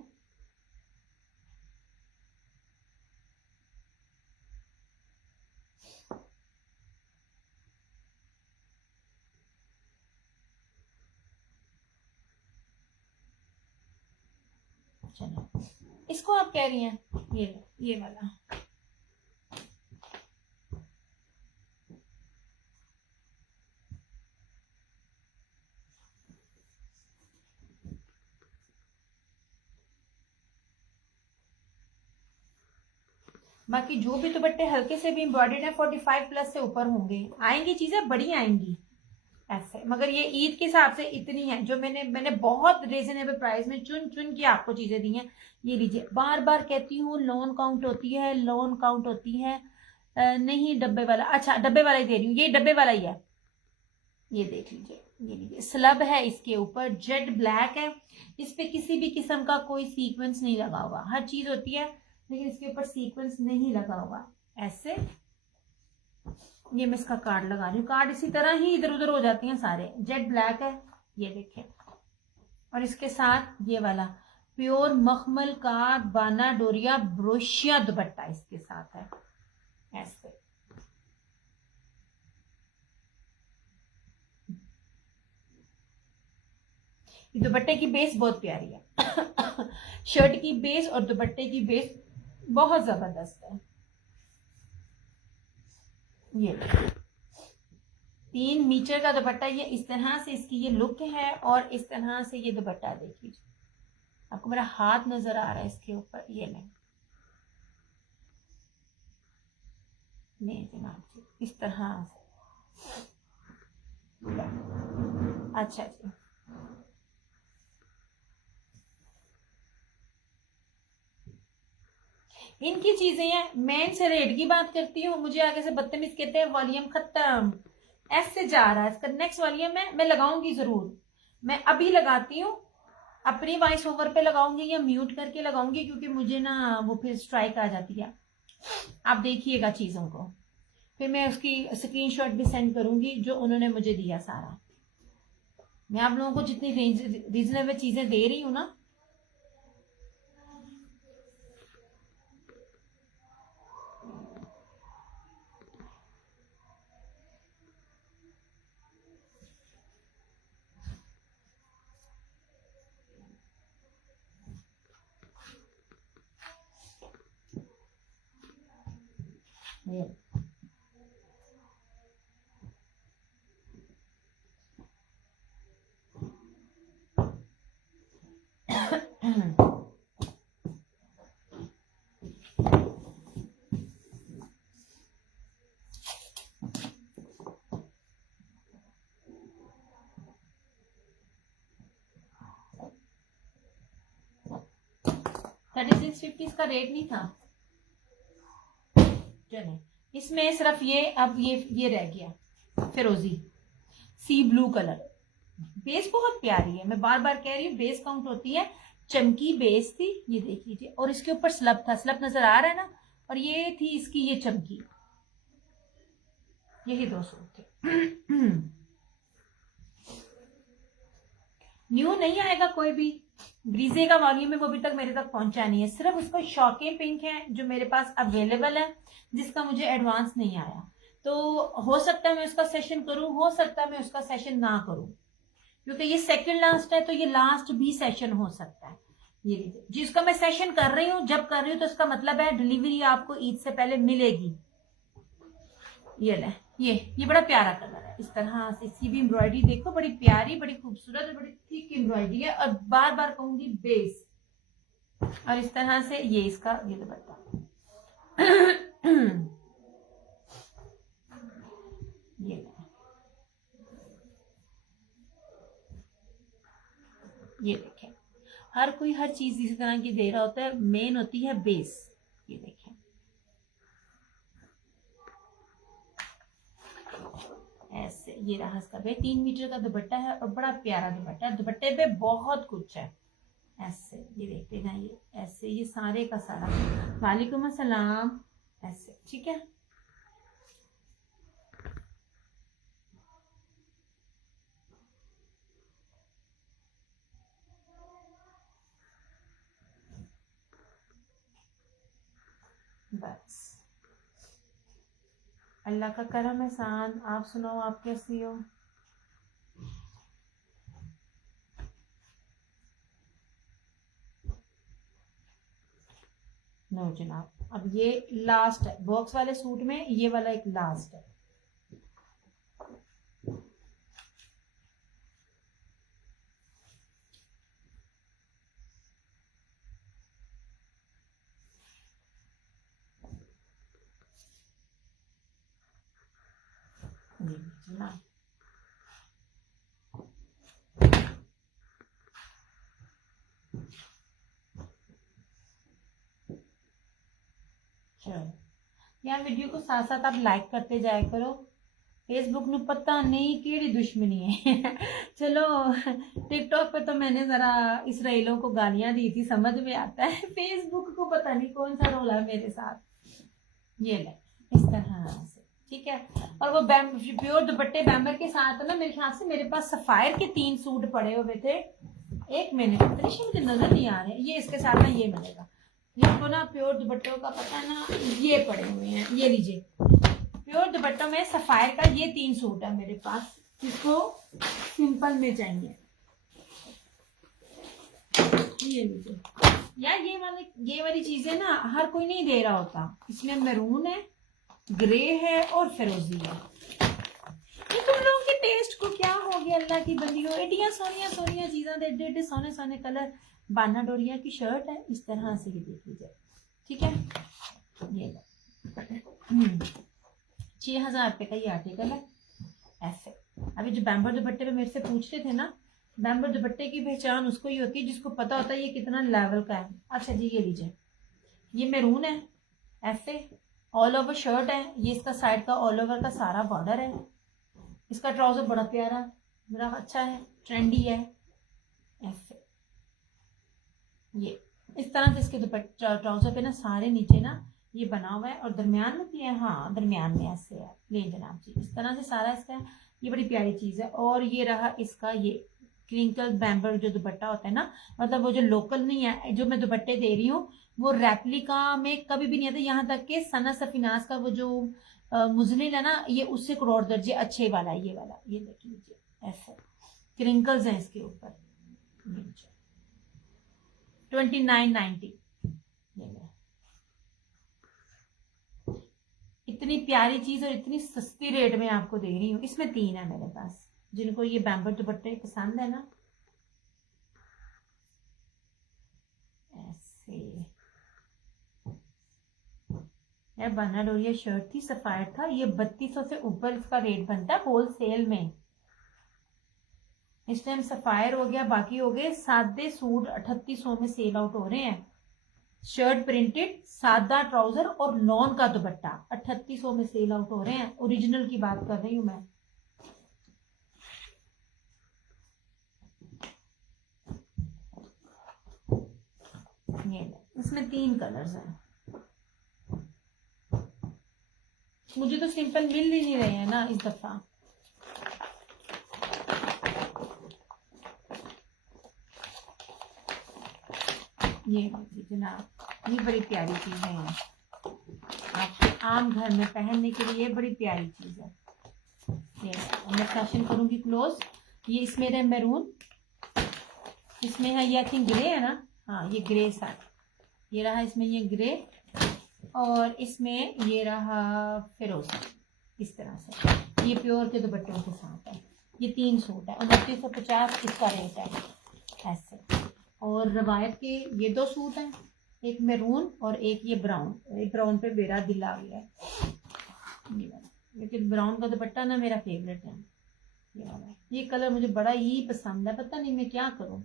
चलो, इसको आप कह रही हैं, ये वाला, बाकी जो भी दुपट्टे हल्के से भी एम्ब्रॉयडर्ड है 45 प्लस से ऊपर होंगे, आएंगी चीजें बड़ी आएंगी ऐसे, मगर ये ईद के हिसाब से इतनी है जो मैंने बहुत रीजनेबल प्राइस में चुन चुन के आपको चीजें दी हैं। ये लीजिए, बार बार कहती हूँ लोन काउंट होती है, लोन काउंट होती है, नहीं डब्बे वाला, अच्छा डब्बे वाला ही दे रही हूँ, ये डब्बे वाला ही है। ये देख लीजिए, ये लीजिए, स्लब है इसके ऊपर, जेड ब्लैक है, इस पे किसी भी किस्म का कोई सीक्वेंस नहीं लगा हुआ, हर चीज होती है लेकिन इसके ऊपर सीक्वेंस नहीं लगा हुआ ऐसे। ये मैं इसका कार्ड लगा रही हूँ, कार्ड इसी तरह ही इधर उधर हो जाती हैं सारे, जेड ब्लैक है, ये देखें। और इसके साथ ये वाला प्योर मखमल का बाना डोरिया ब्रोशिया दुपट्टा इसके साथ है ऐसे। दुपट्टे की बेस बहुत प्यारी है शर्ट की बेस और दुपट्टे की बेस बहुत जबरदस्त है। ये 3 मीटर का दुपट्टा, ये इस तरह से इसकी ये लुक है और इस तरह से ये दुपट्टा देख लीजिए, आपको मेरा हाथ नजर आ रहा है इसके ऊपर, ये नहीं जनाब जी, इस तरह से, अच्छा जी। इनकी चीजें हैं, मैं इनसे रेट की बात करती हूँ, मुझे आगे से बदतमीज कहते हैं वॉल्यूम खत्म, ऐसे जा रहा है इसका नेक्स्ट वॉल्यूम है, मैं लगाऊंगी जरूर, मैं अभी लगाती हूँ, अपनी वॉइस ओवर पे लगाऊंगी या म्यूट करके लगाऊंगी, क्योंकि मुझे ना वो फिर स्ट्राइक आ जाती है। आप देखिएगा चीजों को, फिर मैं उसकी स्क्रीनशॉट भी सेंड करूंगी जो उन्होंने मुझे दिया सारा। मैं आप लोगों को जितनी रीजनेबल चीजें दे रही हूँ ना, ये 3650 इसका रेट नहीं था। चले इसमें सिर्फ ये अब ये रह गया फिरोजी सी ब्लू कलर। बेस बहुत प्यारी है, मैं बार बार कह रही हूँ बेस काउंट होती है। चमकी बेस थी, ये देख लीजिए, और इसके ऊपर स्लब था, स्लब नजर आ रहा है ना, और ये थी इसकी ये चमकी। यही 2 सूट थे। न्यू नहीं आएगा कोई भी, ब्रीजे का वॉल्यूम है वो अभी तक मेरे तक पहुंचा नहीं है, सिर्फ उसका शॉके पिंक है जो मेरे पास अवेलेबल है, जिसका मुझे एडवांस नहीं आया। तो हो सकता है मैं उसका सेशन करूं, हो सकता है मैं उसका सेशन ना करूं, क्योंकि ये सेकंड लास्ट है, तो ये लास्ट भी सेशन हो सकता है। ये लीजिए, जिसका मैं सेशन कर रही हूँ, जब कर रही हूँ तो इसका मतलब है डिलीवरी आपको ईद से पहले मिलेगी। ये ले, ये बड़ा प्यारा कलर है, इस तरह से इसकी भी एम्ब्रॉयडरी देखो, बड़ी प्यारी, बड़ी खूबसूरत और बड़ी थिक एम्ब्रॉयडरी है, और बार बार कहूंगी बेस। और इस तरह से ये इसका ये दुपट्टा। ये देखें, हर कोई हर चीज इसी तरह की दे रहा होता है, मेन होती है बेस। ये देखें ऐसे, ये रहा इसका भाई 3 मीटर का दुपट्टा है, और बड़ा प्यारा दुपट्टा है, दुपट्टे पे बहुत कुछ है। ऐसे ये देखते ना, ये ऐसे, ये सारे का सारा। वालेकुम अस्सलाम। ऐसे ठीक है, बस अल्लाह का करम एहसान। आप सुनाओ, आप कैसी हो? नो जनाब, अब ये लास्ट है बॉक्स वाले सूट में, ये वाला एक लास्ट है। जनाब चलो, यार वीडियो को साथ साथ आप लाइक करते जाया करो। फेसबुक में पता नहीं केड़ी दुश्मनी है। चलो टिकटॉक पे तो मैंने जरा इसराइलों को गालियां दी थी, समझ में आता है। फेसबुक को पता नहीं कौन सा रोल है मेरे साथ। ये ले, इस तरह से ठीक है। और वो प्योर दुपट्टे बैम्बर के साथ ना, मेरे ख्याल से मेरे पास सफायर के 3 सूट पड़े हुए थे। एक मिनट, मुझे नजर नहीं आ रहे, ये इसके साथ ना ये मिलेगा। जिनको ना प्योर दुपट्टों का पता है ना, ये पड़े हुए हैं, ये लीजिए प्योर दुपट्टों में सफायर का ये 3 सूट है मेरे पास, जिसको सिंपल में चाहिए। ये लीजिए यार, ये वाली चीजें ना हर कोई नहीं दे रहा होता। इसमें मैरून है, ग्रे है और फिरोजी है। ये तुम लोगों के टेस्ट को क्या हो गया, अल्लाह की बंदी हो। एडिया सोनिया सोनिया चीजें दे एडे सोने सोने कलर। बाना डोरिया की शर्ट है, इस तरह से ये देख लीजिए ठीक है। ये 6000 रुपये का ये आर्टिकल है। ऐसे अभी जो बैम्बर दुपट्टे पे मेरे से पूछ रहे थे ना, बैम्बर दुपट्टे की पहचान उसको ही होती है जिसको पता होता है ये कितना लेवल का है। अच्छा जी, ये लीजिए, ये मैरून है, ऐसे ऑल ओवर शर्ट है, ये इसका साइड का ऑल ओवर का सारा बॉर्डर है। इसका ट्राउजर बड़ा प्यारा, बड़ा अच्छा है, ट्रेंडी है। ऐसे ये इस तरह से इसके दुपट्टा ट्राउजर पे ना सारे नीचे ना ये बना हुआ है, और दरमियान में भी है, हाँ दरमियान में ऐसे है। ले जनाब जी, इस तरह से सारा इसका है। ये बड़ी प्यारी चीज है। और ये रहा इसका ये क्रिंकल बैम्बर जो दुपट्टा होता है ना, मतलब वो जो लोकल नहीं है, जो मैं दुपट्टे दे रही हूँ वो रेप्लिका में कभी भी नहीं आता। यहाँ तक कि सना सफिनास का वो जो मुजलिन है ना, ये उससे करोड़ दर्जे अच्छे वाला है। ये वाला ये देख लीजिए, ऐसे क्रिंकल्स हैं इसके ऊपर। 2990। इतनी प्यारी चीज और इतनी सस्ती रेट में आपको दे रही हूँ। इसमें 3 है मेरे पास, जिनको ये बैम्बर दुपट्टे पसंद है ना, ऐसे। यार बाना डोरिया शर्ट थी, सफायर था, ये 3200 से ऊपर इसका रेट बनता है होलसेल में। इस टाइम सफायर हो गया, बाकी हो गए सादे सूट 3800 में सेल आउट हो रहे हैं। शर्ट प्रिंटेड, सादा ट्राउजर और लॉन का दुपट्टा 3800 में सेल आउट हो रहे हैं। ओरिजिनल की बात कर रही हूं मैं। ये इसमें 3 कलर्स हैं। मुझे तो सिंपल मिल ही नहीं रहे हैं ना इस दफा। ये जनाब, ये बड़ी प्यारी चीज है, आपके आम घर में पहनने के लिए बड़ी प्यारी चीज है। ये मैं फैशन करूंगी क्लोज। ये इसमें है मैरून, इसमें है ये आई थिंक ग्रे है ना, हाँ ये ग्रे सा, ये रहा इसमें ये ग्रे, और इसमें ये रहा फिरोजी। इस तरह से ये प्योर के दुपट्टों के साथ है। ये 3 सूट है, 2950 इसका रेट है ऐसे। और रवायत के ये 2 सूट हैं, एक मैरून और एक ये ब्राउन। एक ब्राउन पे मेरा दिल आ गया है, लेकिन ब्राउन का दुपट्टा ना मेरा फेवरेट है। ये कलर मुझे बड़ा ही पसंद है, पता नहीं मैं क्या करूं।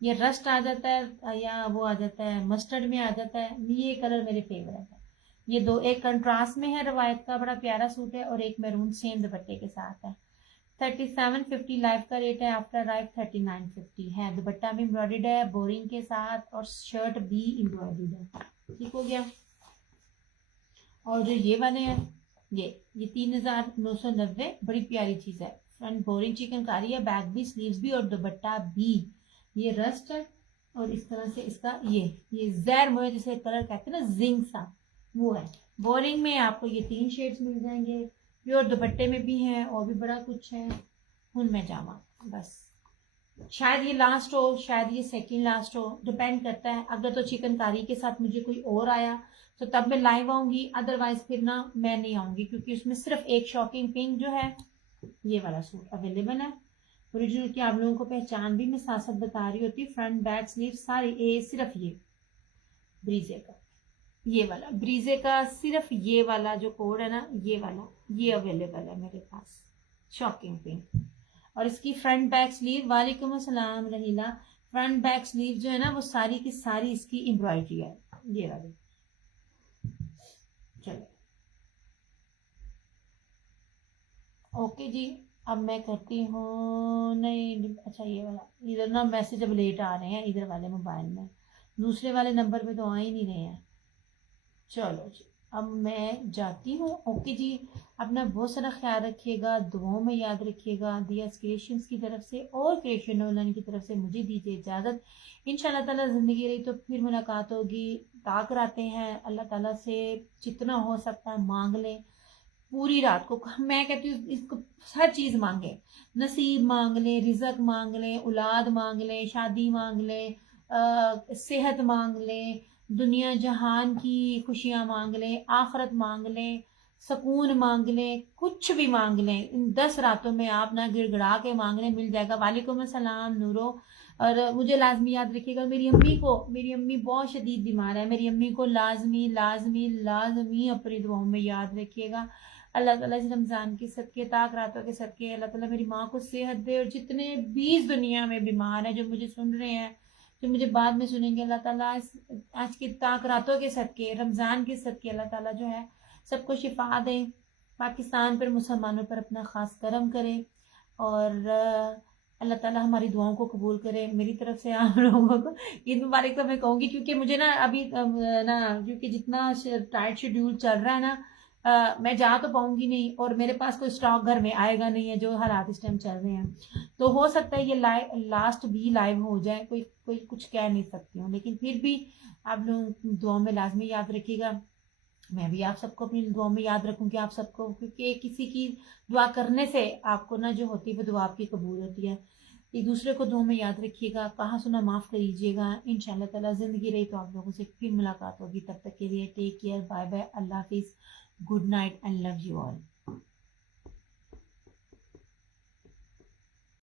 ये रस्ट आ जाता है या वो आ जाता है मस्टर्ड में आ जाता है, ये कलर मेरे फेवरेट है। ये 2, एक कंट्रास्ट में है रवायत का बड़ा प्यारा सूट है, और एक मैरून सेम दुपट्टे के साथ है। 3750 लाइव का रेट है, आफ्टर लाइव 3950 है। दुपट्टा भी एम्ब्रॉयडर्ड है बोरिंग के साथ, और शर्ट भी एम्ब्रॉयडर्ड है। ठीक हो गया। और जो ये वाले हैं ये 3990, बड़ी प्यारी चीज है। फ्रंट बोरिंग चिकनकारी है, बैक भी, स्लीव्स भी और दुपट्टा भी। ये रस्ट है, और इस तरह से इसका ये जैर मोए जिसे कलर कहते हैं ना, जिंक सा, वो है। बोरिंग में आपको ये 3 शेड्स मिल जाएंगे, प्योर दुपट्टे में भी है, और भी बड़ा कुछ है। हुन मैं जावा बस, शायद ये लास्ट हो, शायद ये सेकंड लास्ट हो, डिपेंड करता है। अगर तो चिकनकारी के साथ मुझे कोई और आया तो तब मैं लाइव आऊंगी, अदरवाइज फिर ना मैं नहीं आऊंगी, क्योंकि उसमें सिर्फ एक शॉकिंग पिंक जो है ये वाला सूट अवेलेबल है। ओरिजिनल की आप लोगों को पहचान भी मैं साथ साथ बता रही होती हूँ। फ्रंट बैक स्लीव सारी सिर्फ ये ब्रीजे का, ये वाला ब्रीजे का, सिर्फ ये वाला जो कोड है ना, ये वाला ये अवेलेबल है मेरे पास, शॉकिंग पिंक। और इसकी फ्रंट बैक स्लीव, वालेकुम अस्सलाम रहीला, फ्रंट बैक स्लीव जो है ना वो सारी की सारी इसकी एम्ब्रॉयडरी है, ये वाली। चलो ओके जी, अब मैं करती हूँ, नहीं अच्छा ये वाला, इधर ना मैसेज अब लेट आ रहे हैं इधर वाले मोबाइल में, दूसरे वाले नंबर पे तो आ ही नहीं रहे हैं। चलो जी, अब मैं जाती हूँ। ओके जी, अपना बहुत सारा ख्याल रखिएगा, दुआओं में याद रखिएगा। दिया क्रिएशंस की तरफ से और क्रिएशन ऑनलाइन की तरफ से मुझे दीजिए इजाज़त। इंशाल्लाह ताला ज़िंदगी रही तो फिर मुलाकात होगी। ताक रहते हैं अल्लाह ताला से जितना हो सकता है मांग लें, पूरी रात को। मैं कहती हूँ इसको हर चीज़ मांगे, नसीब मांग लें, रिजक मांग लें, औलाद मांग लें, शादी मांग लें, सेहत मांग लें, दुनिया जहान की खुशियाँ मांग लें, आखरत मांग लें, सुकून मांग लें, कुछ भी मांग लें। इन 10 रातों में आप ना गिड़गिड़ा के मांग लें, मिल जाएगा। वालेकुम अस्सलाम नूरो। और मुझे लाजमी याद रखिएगा, मेरी अम्मी बहुत शदीद बीमार है, मेरी अम्मी को लाजमी लाजमी लाजमी अपनी दुआओं में याद रखिएगा। अल्लाह ताला इस रमज़ान के सदके, ताक रातों के सदके अल्लाह ताला मेरी माँ को सेहत दे, और जितने भी इस दुनिया में बीमार हैं, जो मुझे सुन रहे हैं, जो मुझे बाद में सुनेंगे, अल्लाह ताला आज की ताक रातों के सदके, रमज़ान के सदके अल्लाह ताला जो है सबको शिफा दे। पाकिस्तान पर, मुसलमानों पर अपना ख़ास करम करे, और अल्लाह ताला हमारी दुआओं को कबूल करे। मेरी तरफ से आप लोगों को ईद मुबारक तो मैं कहूँगी, क्योंकि मुझे ना अभी ना क्योंकि जितना टाइट शेड्यूल चल रहा है ना, मैं जा तो पाऊंगी नहीं, और मेरे पास कोई स्टॉक घर में आएगा नहीं है, जो हालात इस टाइम चल रहे हैं। तो हो सकता है ये लास्ट भी लाइव हो जाए, कोई कुछ कह नहीं सकती हूँ, लेकिन फिर भी आप लोग दुआ में लाजमी याद रखिएगा। मैं भी आप सबको अपनी दुआ में याद रखूंगी, आप सबको, क्योंकि किसी की दुआ करने से आपको ना जो होती है वो दुआ आपकी कबूल होती है। एक दूसरे को दुआ में याद रखिएगा, कहा सुना माफ़ करीजिएगा। इंशाल्लाह ताला ज़िंदगी रही तो आप लोगों से फिर मुलाकात होगी। तब तक के लिए टेक केयर, बाय बाय, अल्लाह हाफिज़, good night and love you all.